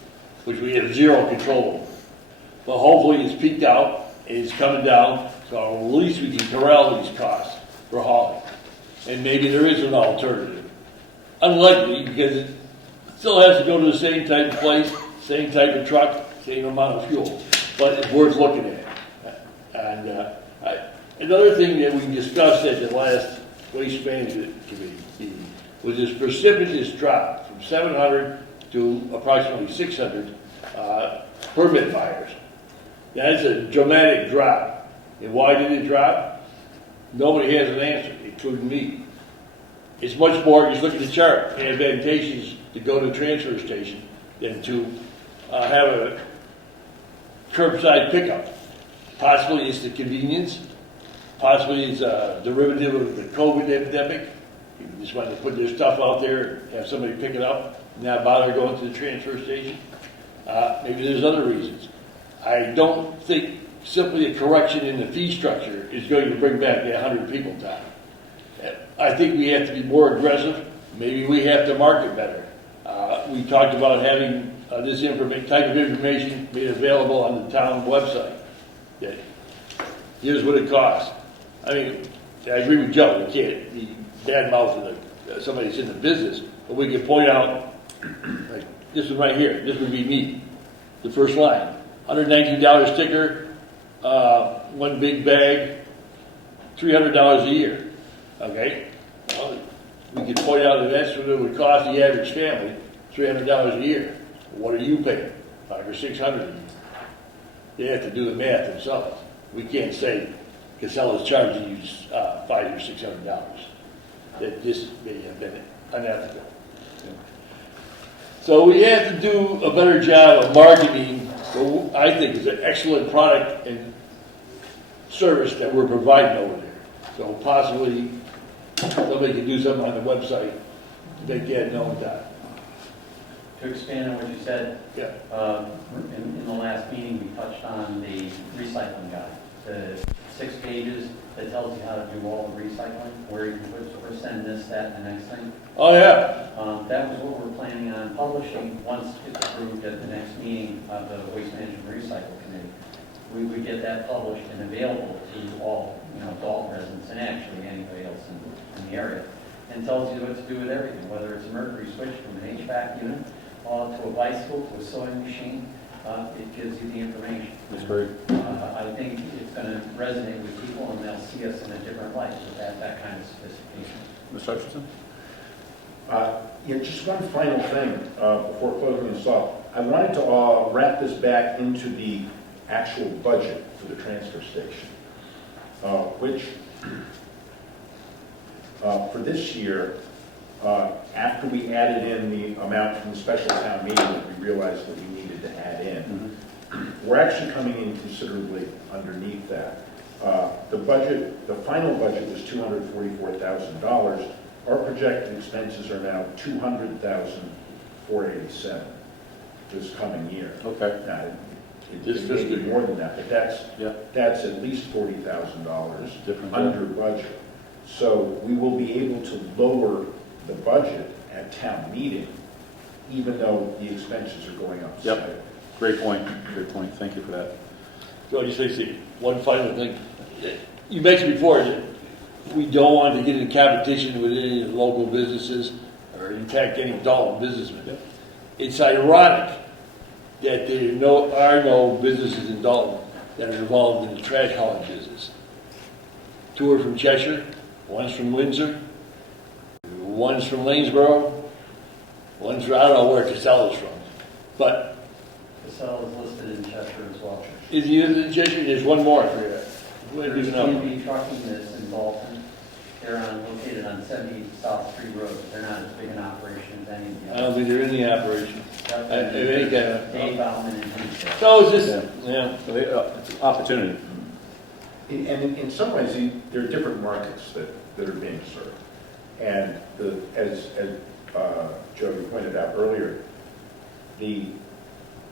which we have zero control over. But hopefully it's peaked out and it's coming down, so at least we can corral these costs for hauling. And maybe there is an alternative. Unlikely, because it still has to go to the same type of place, same type of truck, same amount of fuel. But it's worth looking at. And another thing that we discussed at the last Waste Management Committee meeting was this precipitous drop from 700 to approximately 600 permit buyers. That's a dramatic drop. And why did it drop? Nobody has an answer, including me. It's much more, just look at the chart, advantageous to go to a transfer station than to have a curbside pickup. Possibly it's the convenience. Possibly it's a derivative of the COVID epidemic. People just want to put their stuff out there, have somebody pick it up, not bother going to the transfer station. Maybe there's other reasons. I don't think simply a correction in the fee structure is going to bring back the 100 people down. I think we have to be more aggressive. Maybe we have to market better. We talked about having this type of information made available on the town website. Yeah. Here's what it costs. I mean, I agree with Joe. We can't be bad-mouthing somebody that's in the business, but we can point out, like this one right here. This would be me. The first line. $119 sticker, one big bag, $300 a year. Okay? Well, we could point out that that's what it would cost the average family, $300 a year. What are you paying? $500 or $600 a year. They have to do the math themselves. We can't say Casella's charging you $500 or $600. That this may have been unethical. So we have to do a better job of marketing what I think is an excellent product and service that we're providing over there. So possibly somebody can do something on the website to make that known. To expand on what you said, Yeah. in the last meeting, we touched on the recycling guide. The 6 pages that tells you how to do all the recycling, where you can put, so we're sending this, that, and the next thing. Oh, yeah. That was what we're planning on publishing once it's approved at the next meeting of the Waste Management Recycle Committee. We would get that published and available to all, Dalton residents and actually anybody else in the area. And tells you what to do with everything, whether it's a mercury switch from an HVAC unit, to a bicycle, to a sewing machine. It gives you the information. That's great. I think it's going to resonate with people and they'll see us in a different light with that kind of sophistication. Mr. Hutchinson? Just one final thing before closing this off. I wanted to wrap this back into the actual budget for the transfer station, which for this year, after we added in the amount from the special town meeting that we realized that we needed to add in, we're actually coming in considerably underneath that. The final budget was $244,000. Our projected expenses are now $200,487 this coming year. Okay. Now, This it may be fiscal more than that, but Yeah. that's at least $40,000 Different. under budget. So we will be able to lower the budget at town meeting, even though the expenses are going up Yep. slightly. Great point. Great point. Thank you for that. So you say, Steve, one final thing. You mentioned before that we don't want to get into competition with any local businesses or attack any Dalton businessmen. Yep. It's ironic that there are no businesses in Dalton that are involved in the trash hauling business. 2 are from Cheshire, one's from Windsor, one's from Lanesboro, one's from, I don't know where Casella's from. But Casella is listed in Cheshire as well. is he in Cheshire? There's one more for you. Wait, There's there's another one. T&B Trucking that's in Dalton. They're located on 70 South Street Road. They're not as big an operation as any of the I don't others. think they're in the operation. Yep. Any kind of- Dave Bauman and Tuesday. So it's just, yeah. So it's an opportunity. And in some ways, there are different markets that are being served. And as Jody pointed out earlier,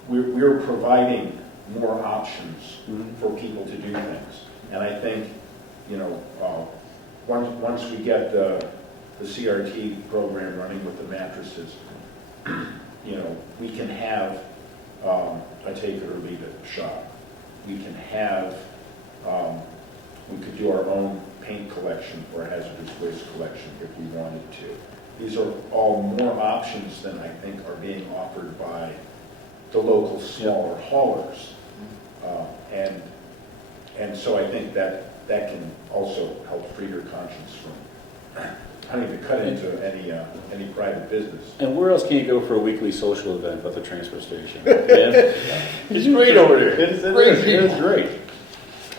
we're providing more options for people to do things. And I think, once we get the CRT program running with the mattresses, we can have a take it or leave it shop. We can have, we could do our own paint collection or hazardous waste collection if we wanted to. These are all more options than I think are being offered by the local smaller haulers. And so I think that can also help free your conscience from having to cut into any private business. And where else can you go for a weekly social event but the transfer station? Yeah. It's great over there. It's great.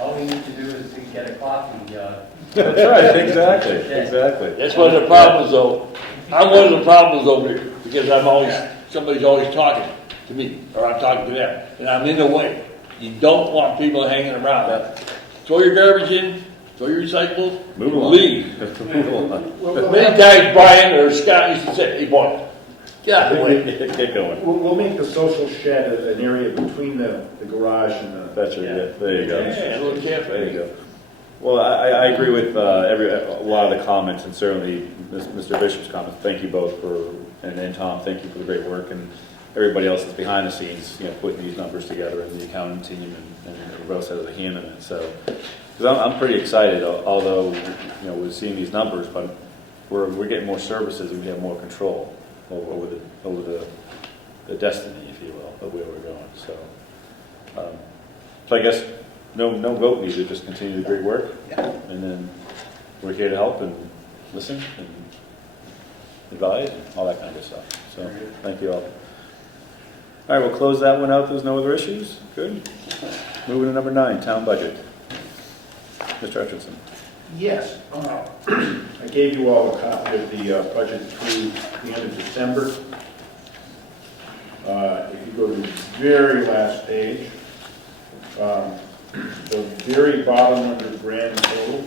All we need to do is to get a coffee. That's right, exactly. That's one of the problems, though. I'm one of the problems over here because somebody's always talking to me, or I'm talking to them, and I'm in the way. You don't want people hanging around. Throw your garbage in, throw your recyclables, Move along. leave. Move along. Many times Brian or Scott used to say, "Hey, boy, get out of the way." Get going. We'll make the social shed an area between the garage and the... That's right. Yeah. There you go. Yeah, a little cafe. There you go. Well, I agree with a lot of the comments, and certainly Mr. Bishop's comments. Thank you both and Tom, thank you for the great work, and everybody else that's behind the scenes, putting these numbers together, and the accounting team, and everybody else has a hand in it. So, because I'm pretty excited, although we're seeing these numbers, but we're getting more services and we have more control over the destiny, if you will, of where we're going. So I guess no vote needed, just continue the great work, and then we're here to help and listen and advise and all that kind of stuff. So thank you all. All right, we'll close that one out. There's no other issues. Good. Moving to number 9, town budget. Mr. Hutchinson. Yes. I gave you all a copy of the budget through the end of December. If you go to the very last page, the very bottom under grand total,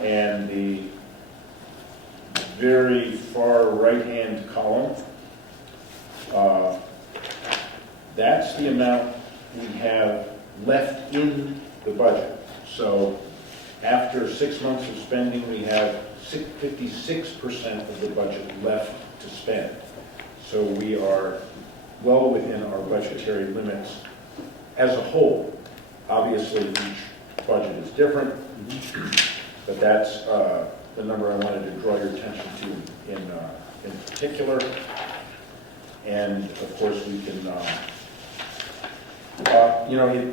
and the very far right-hand column, That's the amount we have left in the budget. So after 6 months of spending, we have 56% of the budget left to spend. So we are well within our budgetary limits as a whole. Obviously, each budget is different, but that's the number I wanted to draw your attention to in particular. And of course, we can,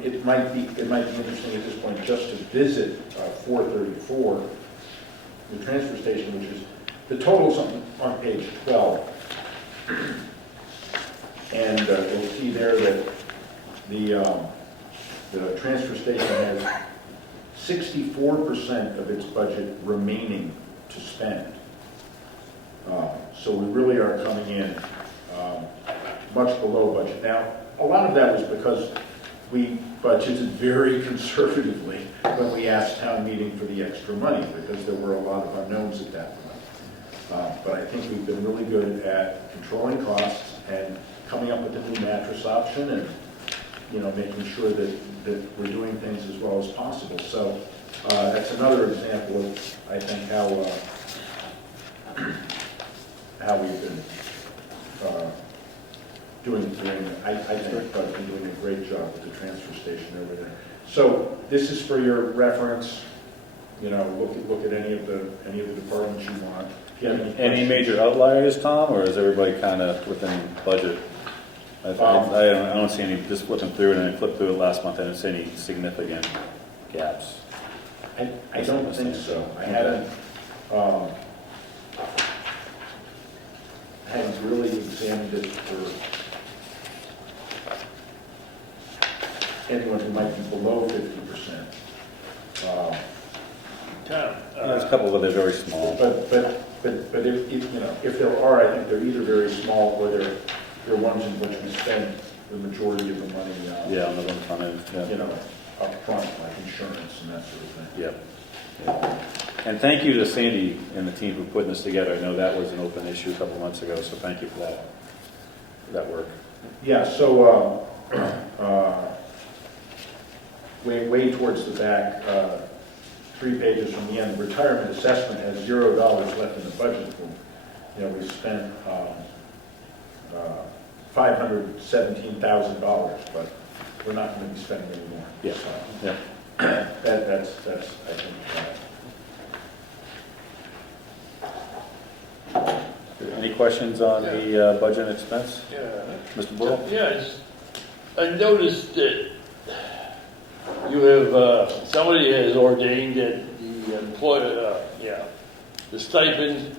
it might be interesting at this point just to visit 434, the transfer station, which is the totals on page 12. And you'll see there that the transfer station has 64% of its budget remaining to spend. So we really are coming in much below budget. Now, a lot of that was because we budgeted very conservatively when we asked town meeting for the extra money, because there were a lot of unknowns at that point. But I think we've been really good at controlling costs and coming up with a new mattress option and, making sure that we're doing things as well as possible. So that's another example of, I think, how we've been I think I've been doing a great job with the transfer station over there. So this is for your reference. Look at any of the departments you want. If you have Any major outliers, Tom, or is everybody kind of within budget? I don't see any, just flipping through it, and I flipped through it last month, I didn't see any significant gaps. I don't think so. I haven't really examined it for anyone who might be below 50%. There's a couple, but they're very small. But if there are, I think they're either very small or they're ones in which we spend the majority of the money. Yeah, on the one-time end, yeah. Up front, like insurance and that sort of thing. Yeah. And thank you to Sandy and the team for putting this together. I know that was an open issue a couple months ago, so thank you for that work. Yeah, so way towards the back, 3 pages from the end, the retirement assessment has $0 left in the budget pool. We spent $517,000, but we're not going to be spending any more. Yeah. So, Yeah. that's I think. Any questions on the budget and expense? Yeah. Mr. Burrow? Yeah, I noticed that you have, somebody has ordained that the the stipend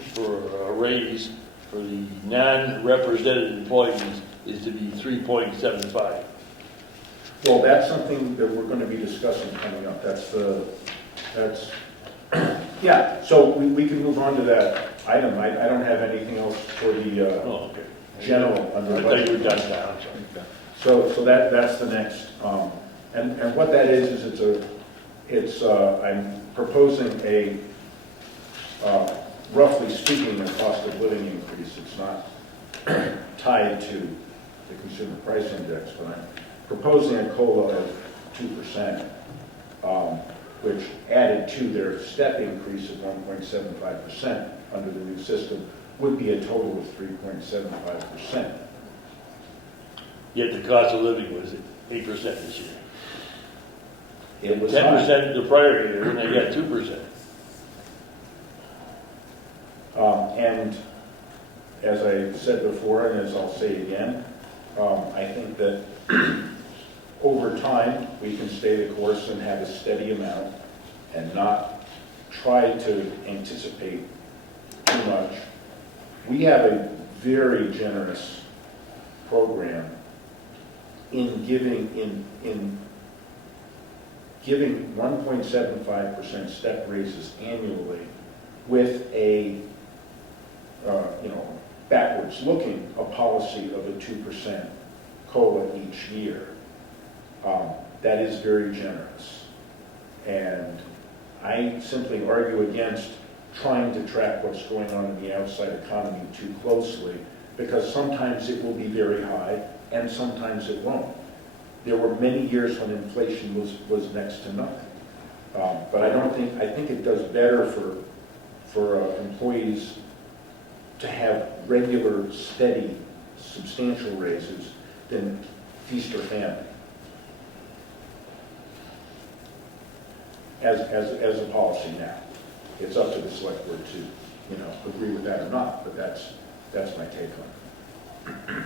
for a raise for the non-represented employees is to be 3.75. Well, that's something that we're going to be discussing coming up. Yeah, so we can move on to that item. I don't have anything else for the general under I budget. thought you were done now. So that's the next. And what that is I'm proposing a, roughly speaking, a cost of living increase. It's not tied to the consumer price index, but I'm proposing a COLA of 2%, which added to their step increase of 1.75% under the new system would be a total of 3.75%. Yet the cost of living was 8% this year. It was 10% the prior year, and they got 2%. And as I said before, and as I'll say again, I think that over time, we can stay the course and have a steady amount and not try to anticipate too much. We have a very generous program in giving 1.75% step raises annually with a backwards looking, a policy of a 2% COLA each year. That is very generous. And I simply argue against trying to track what's going on in the outside economy too closely, because sometimes it will be very high and sometimes it won't. There were many years when inflation was next to nothing. But I think it does better for employees to have regular, steady, substantial raises than feast or famine. As a policy now. It's up to the select board to, agree with that or not, but that's my take on it.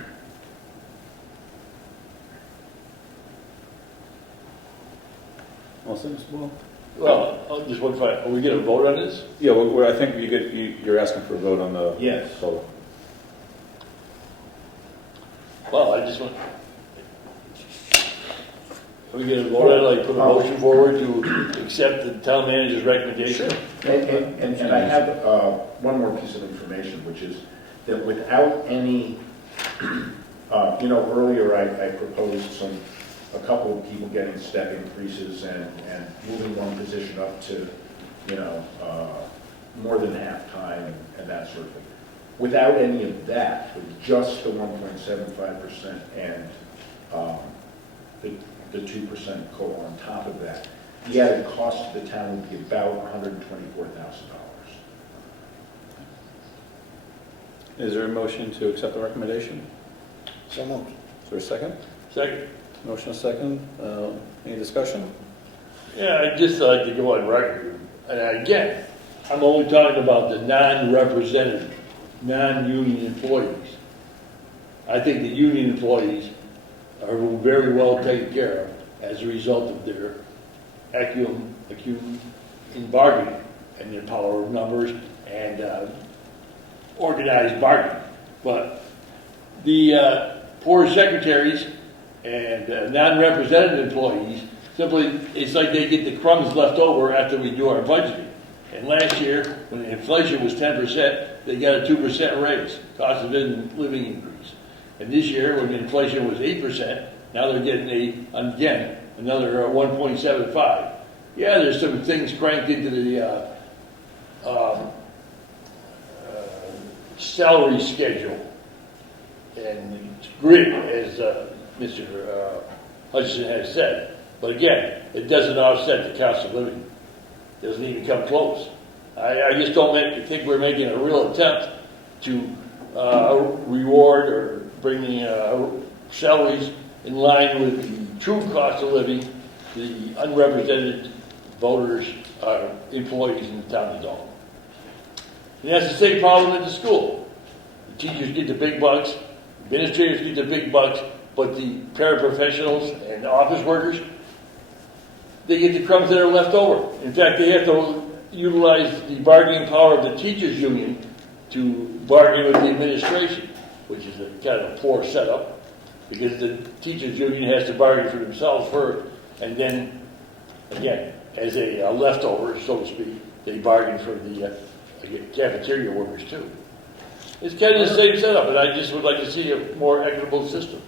Wilson, well, Well, just one final, are we going to vote on this? yeah, I think you're asking for a vote on the Yes. total. Well, I just want, are we going to vote on it, like put a motion forward to accept the town manager's recommendation? And I have one more piece of information, which is that without any, earlier I proposed a couple of people getting step increases and moving one position up to, more than half-time and that sort of thing. Without any of that, with just the 1.75% and the 2% COLA on top of that, the added cost to the town would be about $124,000. Is there a motion to accept the recommendation? So moved. Is there a second? Second. Motion a second. Any discussion? Yeah, I'd just like to go on record, and again, I'm only talking about the non-represented, non-union employees. I think the union employees are very well taken care of as a result of their acumen in bargaining and their power of numbers and organized bargaining. But the poor secretaries and non-represented employees, simply, it's like they get the crumbs left over after we do our budgeting. And last year, when the inflation was 10%, they got a 2% raise, cost of living increase. And this year, when the inflation was 8%, now they're getting another 1.75. Yeah, there's some things cranked into the salary schedule and grid, as Mr. Hutchinson has said. But again, it doesn't offset the cost of living. It doesn't even come close. I just don't think we're making a real attempt to reward or bring the salaries in line with the true cost of living, the unrepresented voters, employees in the town of Dalton. And that's the same problem at the school. The teachers get the big bucks, administrators get the big bucks, but the paraprofessionals and office workers, they get the crumbs that are left over. In fact, they have to utilize the bargaining power of the teachers' union to bargain with the administration, which is a kind of poor setup, because the teachers' union has to bargain for themselves first, and then, again, as a leftover, so to speak, they bargain for the cafeteria workers too. It's kind of the same setup, and I just would like to see a more equitable system.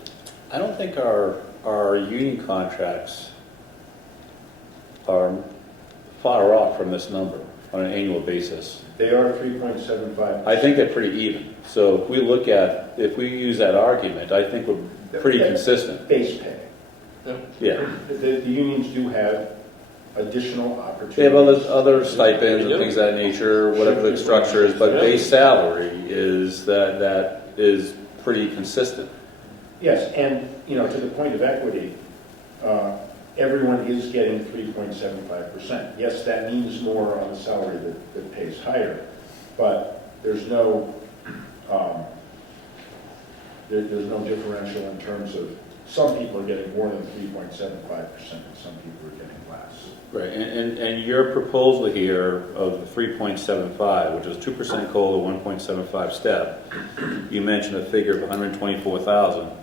I don't think our union contracts are far off from this number on an annual basis. They are 3.75. I think they're pretty even. So if we use that argument, I think we're pretty consistent. Base pay. Yeah. The unions do have additional opportunities. They have other stipends and things of that nature, whatever the structure is, but base salary is that is pretty consistent. Yes, and, to the point of equity, everyone is getting 3.75%. Yes, that means more on a salary that pays higher, but there's no differential in terms of some people are getting more than 3.75% and some people are getting less. Right, and your proposal here of the 3.75, which is 2% COLA, 1.75 step, you mentioned a figure of 124,000.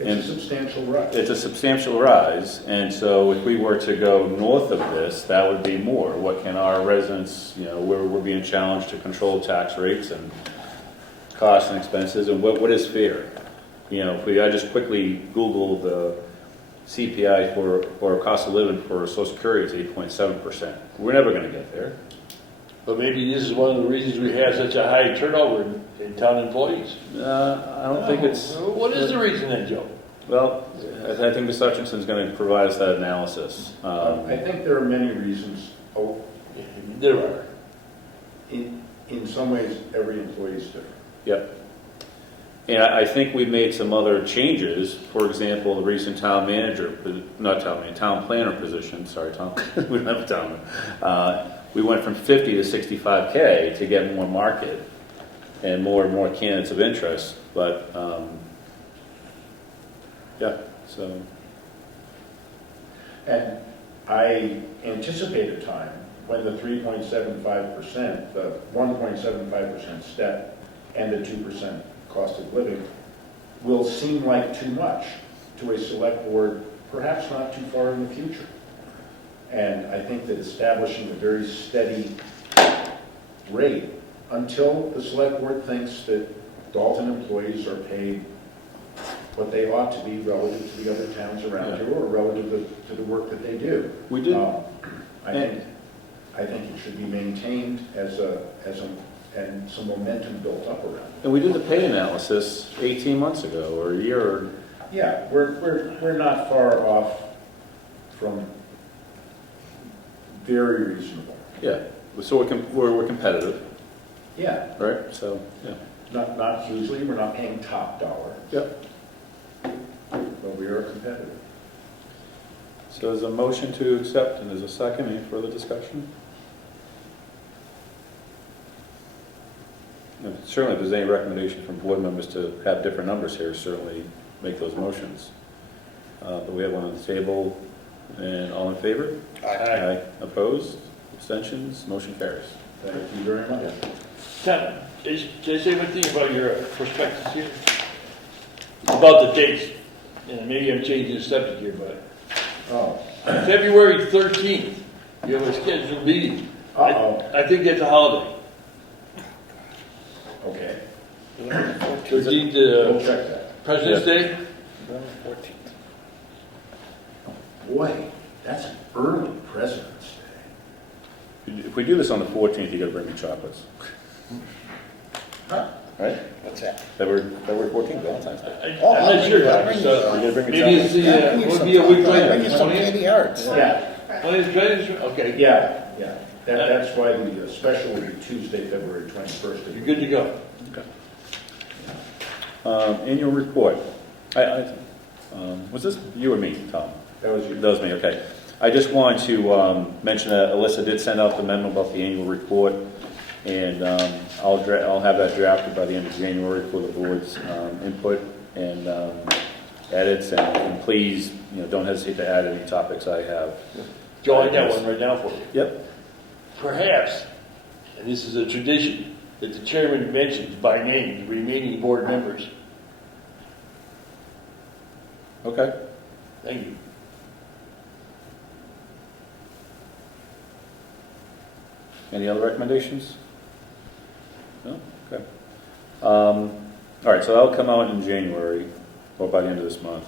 It's a substantial rise. It's a substantial rise, and so if we were to go north of this, that would be more. What can our residents, we're being challenged to control tax rates and costs and expenses, and what is fair? I just quickly Google the CPI or cost of living for Social Security is 8.7%. We're never going to get there. But maybe this is one of the reasons we have such a high turnover in town employees. I don't think it's, What is the reason then, Joe? well, I think Ms. Hutchinson's going to provide us that analysis. I think there are many reasons. Oh, There are. in some ways, every employee is different. Yep. And I think we've made some other changes. For example, the recent town manager, not town manager, town planner position, sorry, Tom, we don't have a town. We went from 50 to 65K to get more market and more candidates of interest. But, yeah, so. And I anticipate a time when the 3.75%, the 1.75% step, and the 2% cost of living will seem like too much to a select board, perhaps not too far in the future. And I think that establishing a very steady rate until the select board thinks that Dalton employees are paid what they ought to be relative to the other towns around here, or relative to the work that they do. We did. I think it should be maintained and some momentum built up around it. And we did the pay analysis 18 months ago, or a year, or, Yeah, we're not far off from very reasonable. yeah. So we're competitive, Yeah, right? So, yeah. not hugely, we're not paying top dollar, Yep. but we are competitive. So there's a motion to accept, and there's a second. Any further discussion? And certainly, if there's any recommendation from board members to have different numbers here, certainly make those motions. But we have one on the table, and all in favor? Aye. Opposed? Abstentions? Motion carries. Thank you very much. Tom, can I say one thing about your prospectus here? About the dates, and maybe I'm changing the subject here, but Oh, February 13th, you have a scheduled meeting. uh-oh, I think that's a holiday. okay, 13th, we'll check that. President's Day? Boy, that's an early President's Day. If we do this on the 14th, you gotta bring me chocolates. Huh? Right? What's that? February 14th, Valentine's Day. Oh, I'm not sure, I'll bring you so You gotta bring me maybe it's chocolates. the, would be a week later. Bring you some 20th? candy hearts. Yeah, Okay, yeah. That's why the special will be Tuesday, February 21st. you're good to go. Annual report. Was this you or me, Tom? That was you. That was me, okay. I just wanted to mention that Alyssa did send out the memo about the annual report, and I'll have that drafted by the end of January for the board's input and edits, and please, don't hesitate to add any topics I have. Joe, I got one right now for you. Yep. Perhaps, and this is a tradition, that the chairman mentions by name the remaining board members. Okay. Thank you. Any other recommendations? No? Okay. All right, so that'll come out in January, or by the end of this month.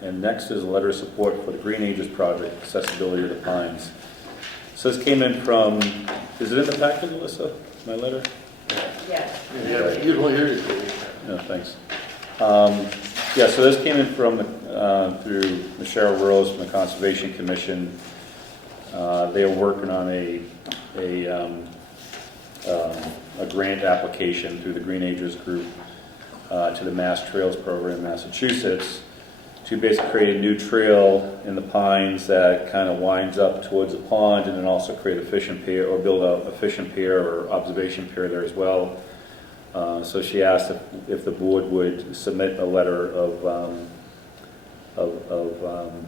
And next is a letter of support for the Green Ages project, accessibility to the Pines. So this came in from, is it in the packet, Alyssa, my letter? Yes. Yeah, you don't hear it. No, thanks. Yeah, so this came in from, through Michelle Rose from the Conservation Commission. They are working on a grant application through the Green Ages Group to the Mass Trails Program in Massachusetts to basically create a new trail in the Pines that kind of winds up towards the pond, and then also create a fishing pier, or build a fishing pier or observation pier there as well. So she asked if the board would submit a letter of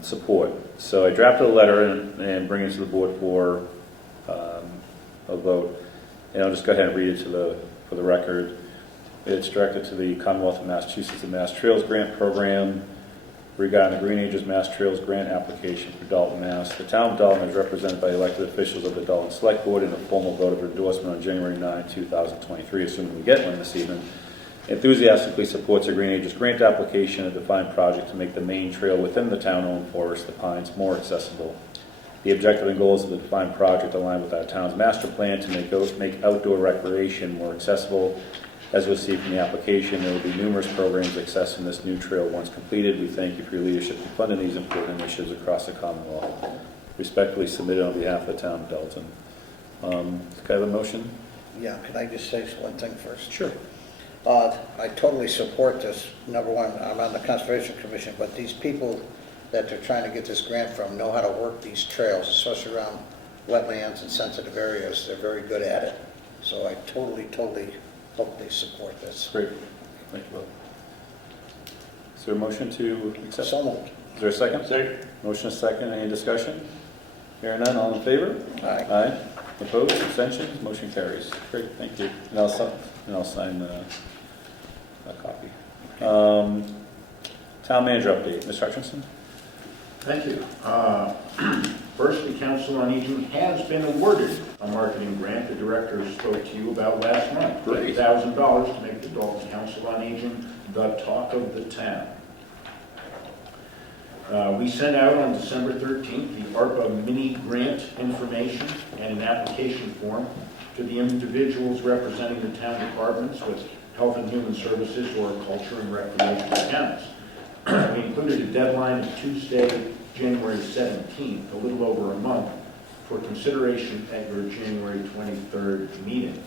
support. So I drafted a letter and bring it to the board for a vote. And I'll just go ahead and read it for the record. It's directed to the Commonwealth of Massachusetts and Mass Trails Grant Program regarding the Green Ages Mass Trails Grant application for Dalton, Mass. The town of Dalton is represented by elected officials of the Dalton Selectboard in a formal vote of endorsement on January 9, 2023, assuming we get one this evening. Enthusiastically supports the Green Ages grant application, a defined project to make the main trail within the town-owned forest, the Pines, more accessible. The objective and goals of the defined project align with our town's master plan to make outdoor recreation more accessible. As you'll see from the application, there will be numerous programs accessing this new trail once completed. We thank you for your leadership in funding these important initiatives across the Commonwealth. Respectfully submitted on behalf of the town of Dalton. Can I have a motion? Yeah, can I just say one thing first? Sure. I totally support this. Number one, I'm on the Conservation Commission, but these people that they're trying to get this grant from know how to work these trails, especially around wetlands and sensitive areas. They're very good at it. So I totally hope they support this. Great. Thank you, Bill. Is there a motion to accept? So moved. Is there a second? Second. Motion is second. Any discussion? Hearing none, all in favor? Aye. Aye. Opposed? Abstentions? Motion carries. Great, thank you. And I'll sign a copy. Town manager update. Mr. Hutchinson? Thank you. First, the Council on Aging has been awarded a marketing grant the director spoke to you about last month. Great. $50,000 to make the Dalton Council on Aging the talk of the town. We sent out on December 13th the ARPA mini grant information and an application form to the individuals representing the town departments with Health and Human Services or Culture and Recreation accounts. We included a deadline of Tuesday, January 17th, a little over a month, for consideration at your January 23rd meeting.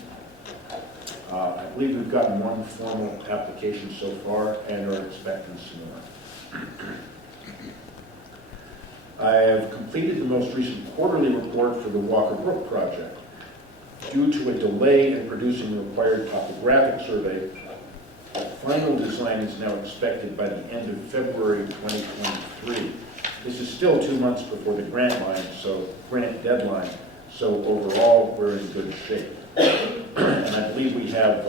I believe we've gotten one formal application so far and are expecting some more. I have completed the most recent quarterly report for the Walker Brook project. Due to a delay in producing the required topographic survey, the final design is now expected by the end of February 2023. This is still 2 months before the grant deadline, so overall we're in good shape. And I believe we have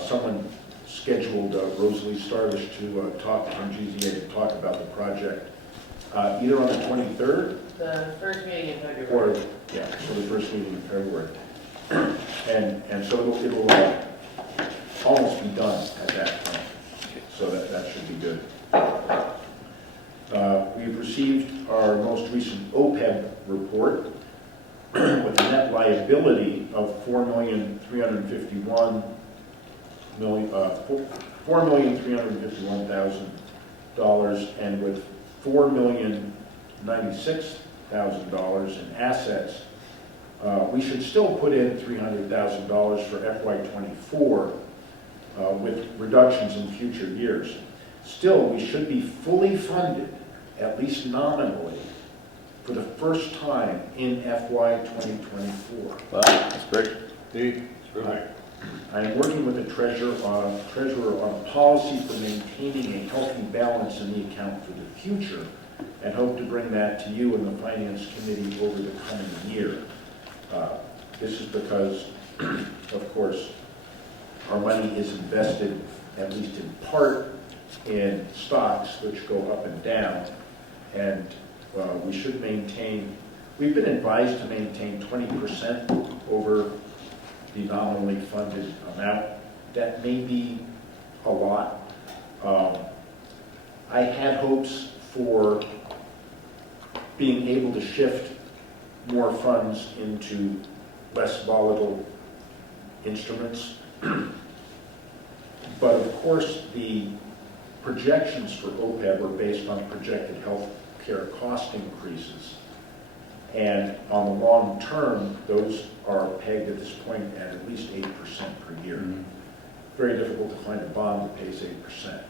someone scheduled, Rosalie Starvish, to talk from GZA to talk about the project, either on the 23rd The first meeting in February. or, yeah, so the first meeting in February. And so it'll almost be done at that point. So that should be good. We've received our most recent OPEB report with a net liability of $4,351,000 and with $4,096,000 in assets. We should still put in $300,000 for FY24 with reductions in future years. Still, we should be fully funded, at least nominally, for the first time in FY 2024. Wow, that's great. I am working with the treasurer on a policy for maintaining a healthy balance in the account for the future, and hope to bring that to you and the Finance Committee over the coming year. This is because, of course, our money is invested, at least in part, in stocks which go up and down, and we should maintain, we've been advised to maintain 20% over the nominally funded amount. That may be a lot. I had hopes for being able to shift more funds into less volatile instruments. But of course, the projections for OPEB are based on projected health care cost increases. And on the long term, those are pegged at this point at least 8% per year. Mm-hmm. Very difficult to find a bond that pays 8%.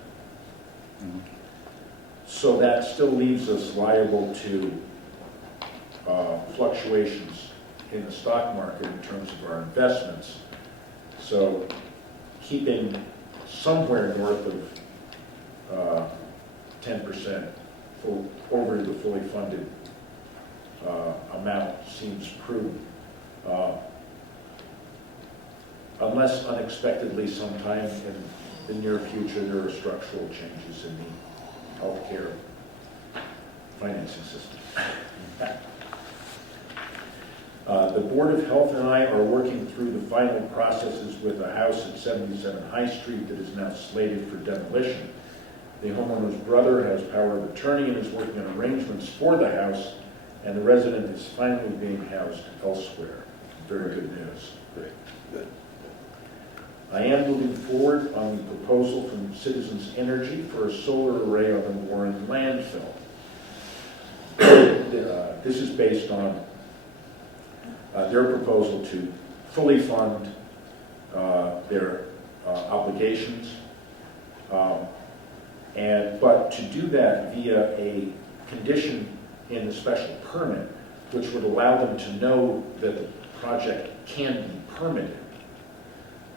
Mm-hmm. So that still leaves us liable to fluctuations in the stock market in terms of our investments. So keeping somewhere north of 10% over the fully funded amount seems prudent. Unless unexpectedly sometime in the near future there are structural changes in the healthcare financing system. The Board of Health and I are working through the final processes with a house at 77 High Street that is now slated for demolition. The homeowner's brother has power of attorney and is working on arrangements for the house and the resident is finally being housed elsewhere. Very good news. Great. Good. I am moving forward on the proposal from Citizens Energy for a solar array on the Warren landfill. This is based on their proposal to fully fund their obligations, but to do that via a condition in the special permit, which would allow them to know that the project can be permitted.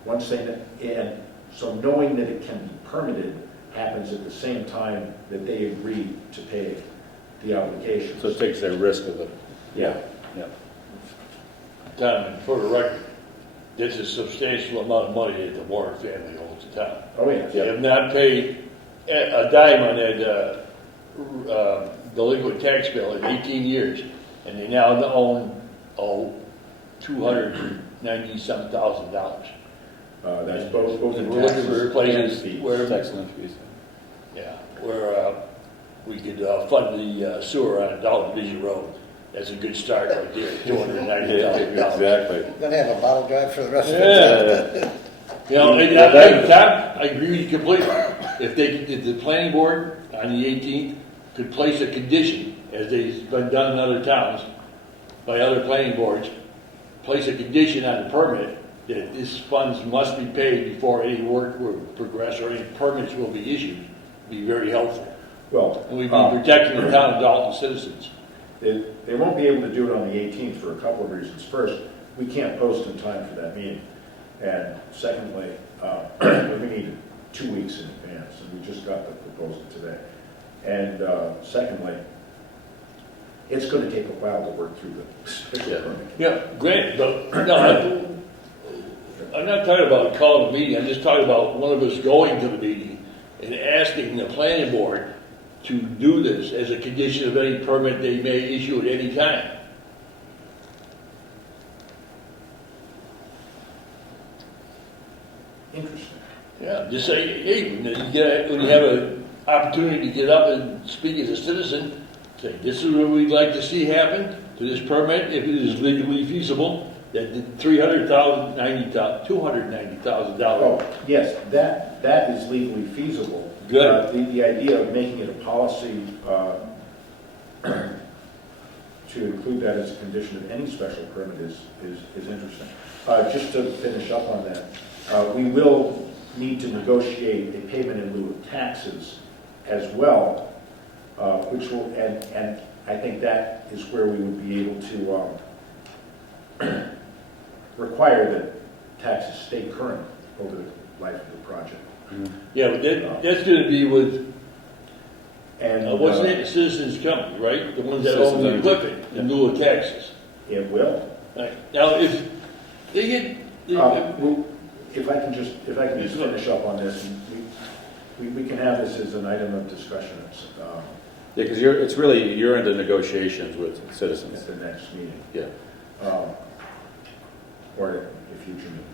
Once they, and so knowing that it can be permitted happens at the same time that they agree to pay the obligations. So it takes their risk of it. Yeah. Yeah. Tom, for the record, this is a substantial amount of money that the Warren family owns the town. Oh, yes. They have not paid a dime on that delinquent tax bill in 18 years, and they now own, $290,000. That's both in And we're looking taxes for places and fees. where, Tax and fees. yeah, where we could fund the sewer on Dalton Vision Road. That's a good start right there, $290,000. Exactly. Gonna have a bottle drive for the rest of the Yeah. You know, and Tom, I agree with you completely. If the planning board on the 18th could place a condition, as they've been done in other towns, by other planning boards, place a condition on the permit that these funds must be paid before any work will progress or any permits will be issued, be very helpful. Well, And we'd be protecting the town of Dalton citizens. they won't be able to do it on the 18th for a couple of reasons. First, we can't post in time for that meeting. And secondly, we need 2 weeks in advance, and we just got the proposal today. And secondly, it's going to take a while to work through the special permit. Yeah, granted, but no, I'm not talking about calling a meeting. I'm just talking about one of us going to the meeting and asking the planning board to do this as a condition of any permit they may issue at any time. Interesting. Yeah, just say, hey, when you have an opportunity to get up and speak as a citizen, say, this is what we'd like to see happen to this permit, if it is legally feasible, that the $290,000. Oh, yes, that is legally feasible. Good. The idea of making it a policy to include that as a condition of any special permit is interesting. Just to finish up on that, we will need to negotiate a payment in lieu of taxes as well, which will, and I think that is where we would be able to require that taxes stay current over the life of the project. Yeah, but that's going to be with, And what's the name of Citizens Company, right? The ones that own the equipment in lieu of taxes. It will. Right. Now, if they get, If I can just finish up on this, and we can have this as an item of discussion Yeah, because you're into negotiations with citizens. at the next meeting. Yeah. Or the future meeting.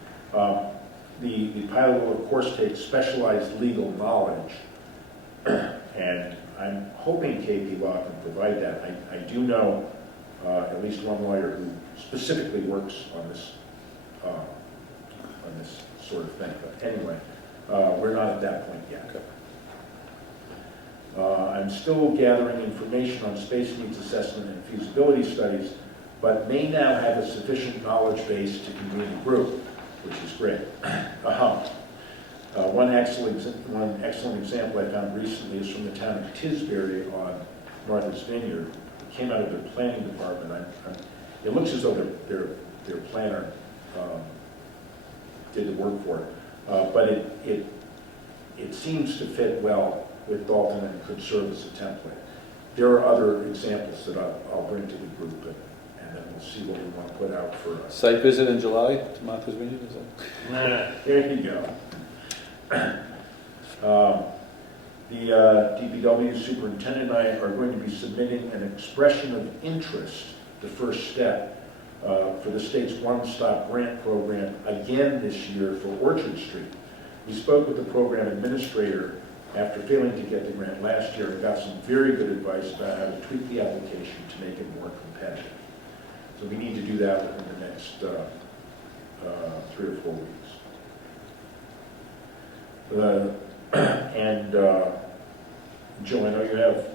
The pilot will, of course, take specialized legal knowledge, and I'm hoping KP Law can provide that. I do know at least one lawyer who specifically works on this sort of thing. But anyway, we're not at that point yet. I'm still gathering information on space needs assessment and feasibility studies, but may now have a sufficient knowledge base to convene a group, which is great. One excellent example I found recently is from the town of Tisbury on Martha's Vineyard. It came out of their planning department. It looks as though their planner did the work for it, but it seems to fit well with Dalton and could serve as a template. There are other examples that I'll bring to the group, and then we'll see what we want to put out for us. Site visit in July to Martha's Vineyard, is that? There you go. The DPW superintendent and I are going to be submitting an expression of interest, the first step, for the state's one-stop grant program again this year for Orchard Street. We spoke with the program administrator after failing to get the grant last year, got some very good advice about how to tweak the application to make it more competitive. So we need to do that within the next 3 or 4 weeks. And Joe, I know you have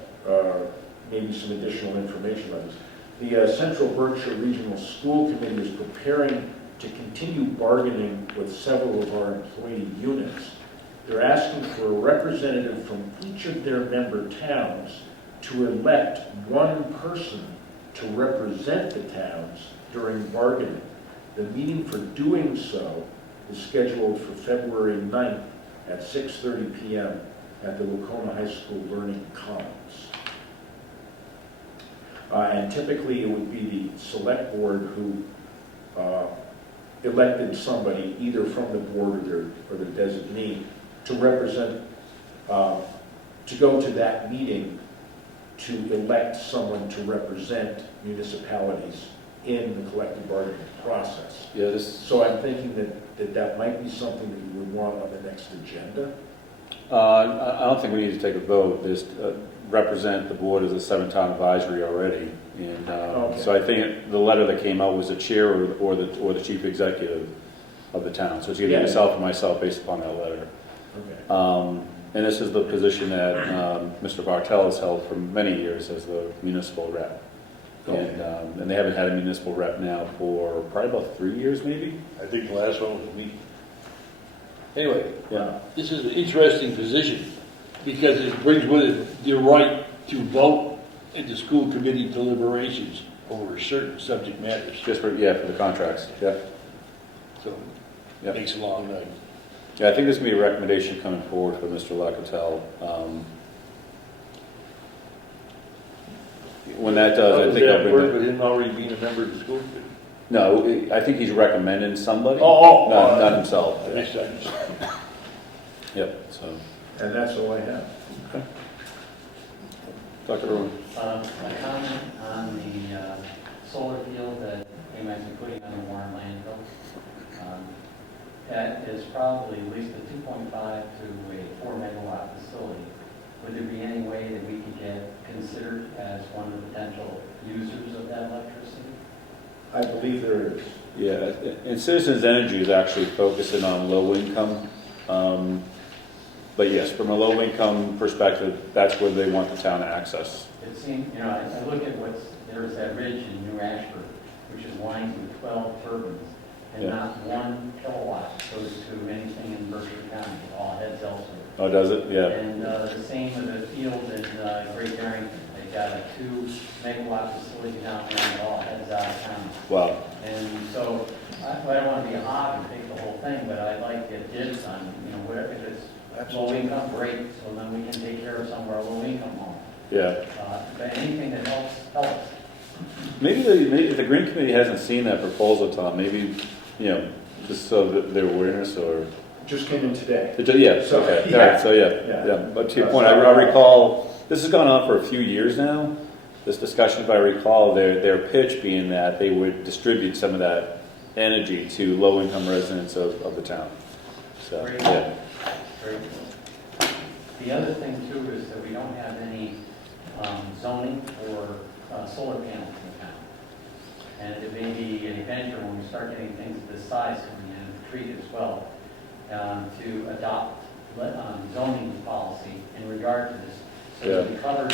maybe some additional information on this. The Central Berkshire Regional School Committee is preparing to continue bargaining with several of our employee units. They're asking for a representative from each of their member towns to elect one person to represent the towns during bargaining. The meeting for doing so is scheduled for February 9th at 6:30 p.m. at the Wacona High School Learning Commons. And typically it would be the select board who elected somebody either from the board or the designee to represent, to go to that meeting to elect someone to represent municipalities in the collective bargaining process. Yeah, So I'm thinking that might be something that you would want on the next agenda. I don't think we need to take a vote. Just represent the board as a 7-town advisory already. And Okay. so I think the letter that came out was the chair or the chief executive of the town. So it's either Yeah. yourself or myself based upon that letter. Okay. And this is the position that Mr. Bartel has held for many years as the municipal rep. Okay. And they haven't had a municipal rep now for probably about 3 years, maybe? I think the last one was me. Anyway, Yeah. this is an interesting position because it brings with it the right to vote at the school committee deliberations over certain subject matters. Just for the contracts, yeah. So Yeah. it makes a long night. Yeah, I think there's going to be a recommendation coming forward for Mr. Locatell. When that does, I Does think I'll that bring work that. with him already being a member of the school committee? No, I think he's recommending somebody. Not himself. Makes sense. Yep, so, And that's all I have. Dr. Rowan. A comment on the solar field that they might be putting on the Warren landfill. That is probably at least a 2.5 to a 4 megawatt facility. Would there be any way that we could get considered as one of the potential users of that electricity? I believe there is. Yeah, and Citizens Energy is actually focusing on low income. But yes, from a low income perspective, that's where they want the town to access. It seems, I look at there's that ridge in New Ashford, which is lined with 12 turbines, and Yeah. not 1 kilowatt goes to anything in Berkshire County. It all heads elsewhere. Oh, does it? Yeah. And the same with the field in Great Barrington. They've got a 2 megawatt facility down there, and it all heads out of town. Wow. And so, I don't want to be a hog and take the whole thing, but I'd like to get dibs on, whatever, if it's low income, great, so then we can take care of some of our low income homes. Yeah. But anything that helps. Maybe the Green Committee hasn't seen that proposal, Tom. Maybe, just so that their awareness or. Just came in today. Yeah, So, okay. yeah. All right, so Yeah. yeah. But to your point, I recall, this has gone on for a few years now. This discussion, if I recall, their pitch being that they would distribute some of that energy to low-income residents of the town. So, Great. yeah. Very good. The other thing too is that we don't have any zoning for solar panels in the town. And it may be an adventure when we start getting things of this size coming in, and treat as well, to adopt zoning policy in regard to this. So that we cover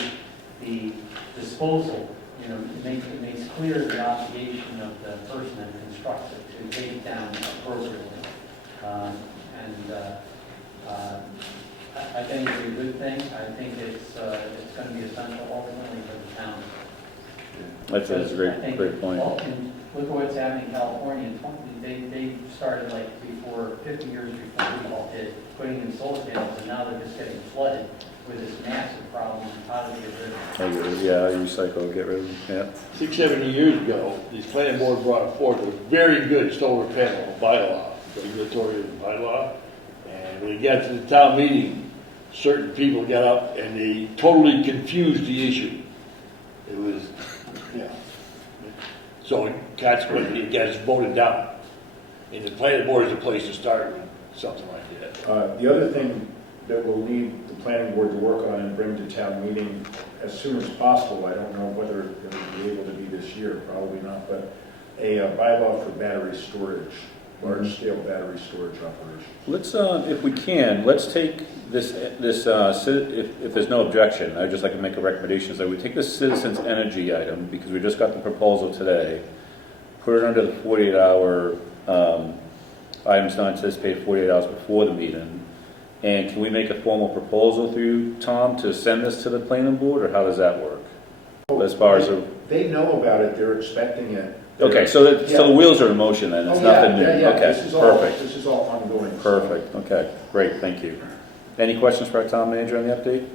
the disposal, it makes clear the obligation of the person that constructs it to take it down appropriately. I think it's a good thing. I think it's going to be essential ultimately for the town. That's a great point. And look at what's happening in California. They started like 50 years before we all did, putting in solar panels, and now they're just getting flooded with this massive problem. How do we get rid of it? Yeah, recycle, get rid of them, 6-7 years ago, the planning board brought forth a very good solar panel bylaw, regulatory bylaw. And when it got to the town meeting, certain people got up and they totally confused the issue. It was, so consequently, it got voted down. And the planning board is the place to start with something like that. The other thing that we'll need the planning board to work on and bring to town meeting as soon as possible. I don't know whether it'll be able to be this year, probably not, but a bylaw for battery storage, large-scale battery storage operation. Let's, if we can, let's take if there's no objection, I'd just like to make a recommendation, that we take this citizens energy item, because we just got the proposal today, put it under the 48-hour, items not anticipated 48 hours before the meeting, and can we make a formal proposal through Tom to send this to the planning board, or how does that work? As far as They know about it, they're expecting it. okay, so the wheels are in motion then, it's nothing new. Yeah. Okay, perfect. This is all ongoing. Perfect, okay, great, thank you. Any questions for our town manager on the update?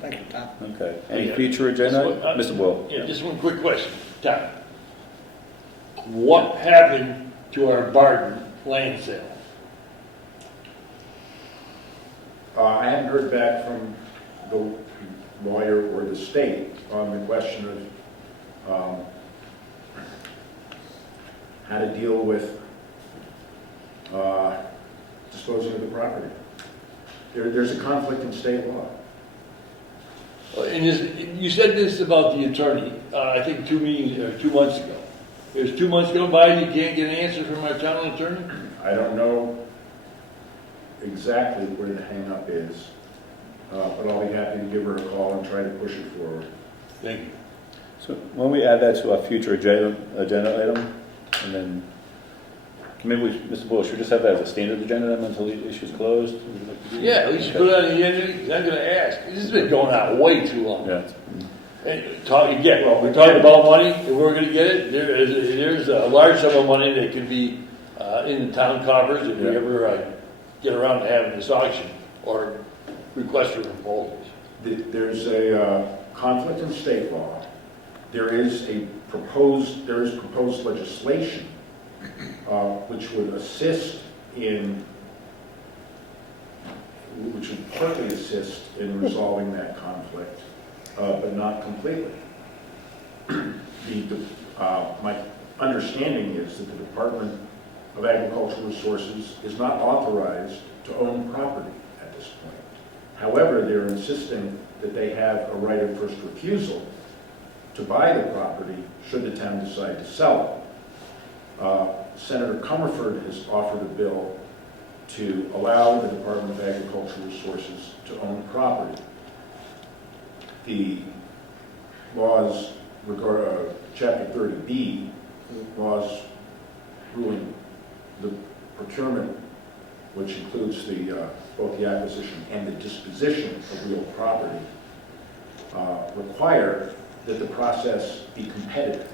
Thank you, Tom. Okay, any Yeah. future agenda? Just Mr. Will? Yeah, just one quick question, Tom. What happened to our Barton land sale? I haven't heard back from the lawyer or the state on the question of how to deal with disposing of the property. There's a conflict in state law. And you said this about the attorney, I think 2 months ago. There's 2 months go by and you can't get an answer from our town attorney? I don't know exactly where the hang-up is, but I'll be happy to give her a call and try to push it forward. Thank you. So when we add that to our future agenda item, and then maybe we, Mr. Bull, should we just have that as a standard agenda item until the issue's closed? Would you like to do Yeah, that? we should put it on the agenda, I'm gonna ask, this has been going on way too long. Yeah. And we're talking about money, if we're gonna get it, there's a large sum of money that could be in the town coffers if we Yeah. ever get around to having this auction or request for proposals. There's a conflict in state law. There is proposed legislation which would partly assist in resolving that conflict, but not completely. My understanding is that the Department of Agricultural Resources is not authorized to own property at this point. However, they're insisting that they have a right of first refusal to buy the property should the town decide to sell it. Senator Comerford has offered a bill to allow the Department of Agricultural Resources to own property. The laws regard Chapter 30B, laws ruling the procurement, which includes both the acquisition and the disposition of real property, require that the process be competitive.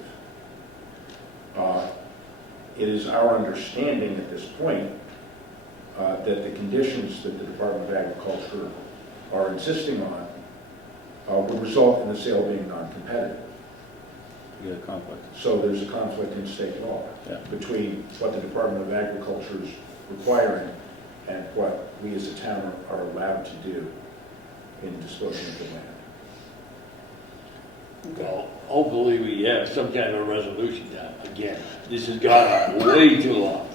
It is our understanding at this point that the conditions that the Department of Agriculture are insisting on would result in the sale being non-competitive. You get a conflict. So there's a conflict in state law between what the Department of Agriculture is requiring and what we as a town are allowed to do in disposing of the land. Well, hopefully we have some kind of a resolution now. Again, this has gone on way too long.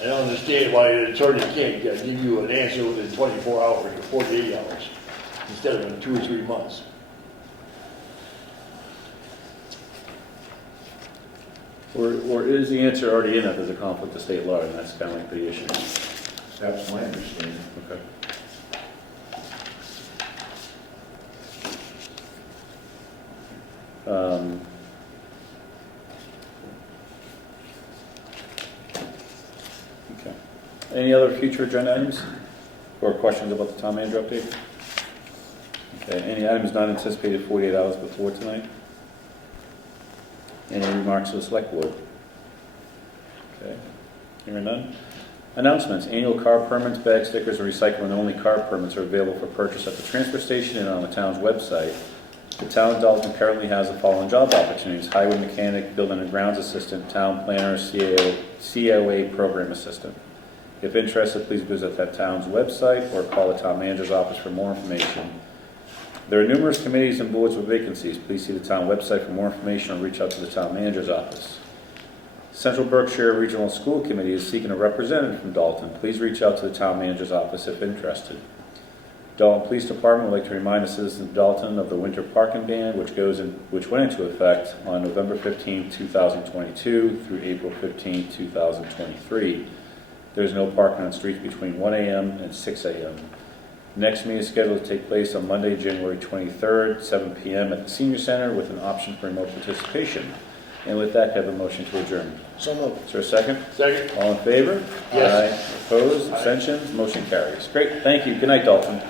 I don't understand why an attorney can't give you an answer within 24 hours or 48 hours instead of in 2 or 3 months. Or is the answer already in that there's a conflict of state law, and that's kind of like the issue? That's my understanding. Okay. Okay. Any other future agenda items or questions about the town manager update? Okay, any items not anticipated 48 hours before tonight? Any remarks to the select board? Okay, hearing none. Announcements, annual car permits, bag stickers, and recycling only car permits are available for purchase at the transfer station and on the town's website. The town of Dalton currently has the following job opportunities: highway mechanic, building and grounds assistant, town planner, COA program assistant. If interested, please visit that town's website or call the town manager's office for more information. There are numerous committees and boards with vacancies. Please see the town website for more information or reach out to the town manager's office. Central Berkshire Regional School Committee is seeking a representative from Dalton. Please reach out to the town manager's office if interested. Dalton Police Department would like to remind the citizens of Dalton of the winter parking ban, which went into effect on November 15, 2022 through April 15, 2023. There is no parking on streets between 1 a.m. and 6 a.m. Next meeting is scheduled to take place on Monday, January 23rd, 7 p.m. at the Senior Center with an option for remote participation. And with that, have a motion to adjourn. So moved. Is there a second? Second. All in favor? Yes. Aye. Opposed? Abstentions? Motion carries. Great, thank you. Good night, Dalton.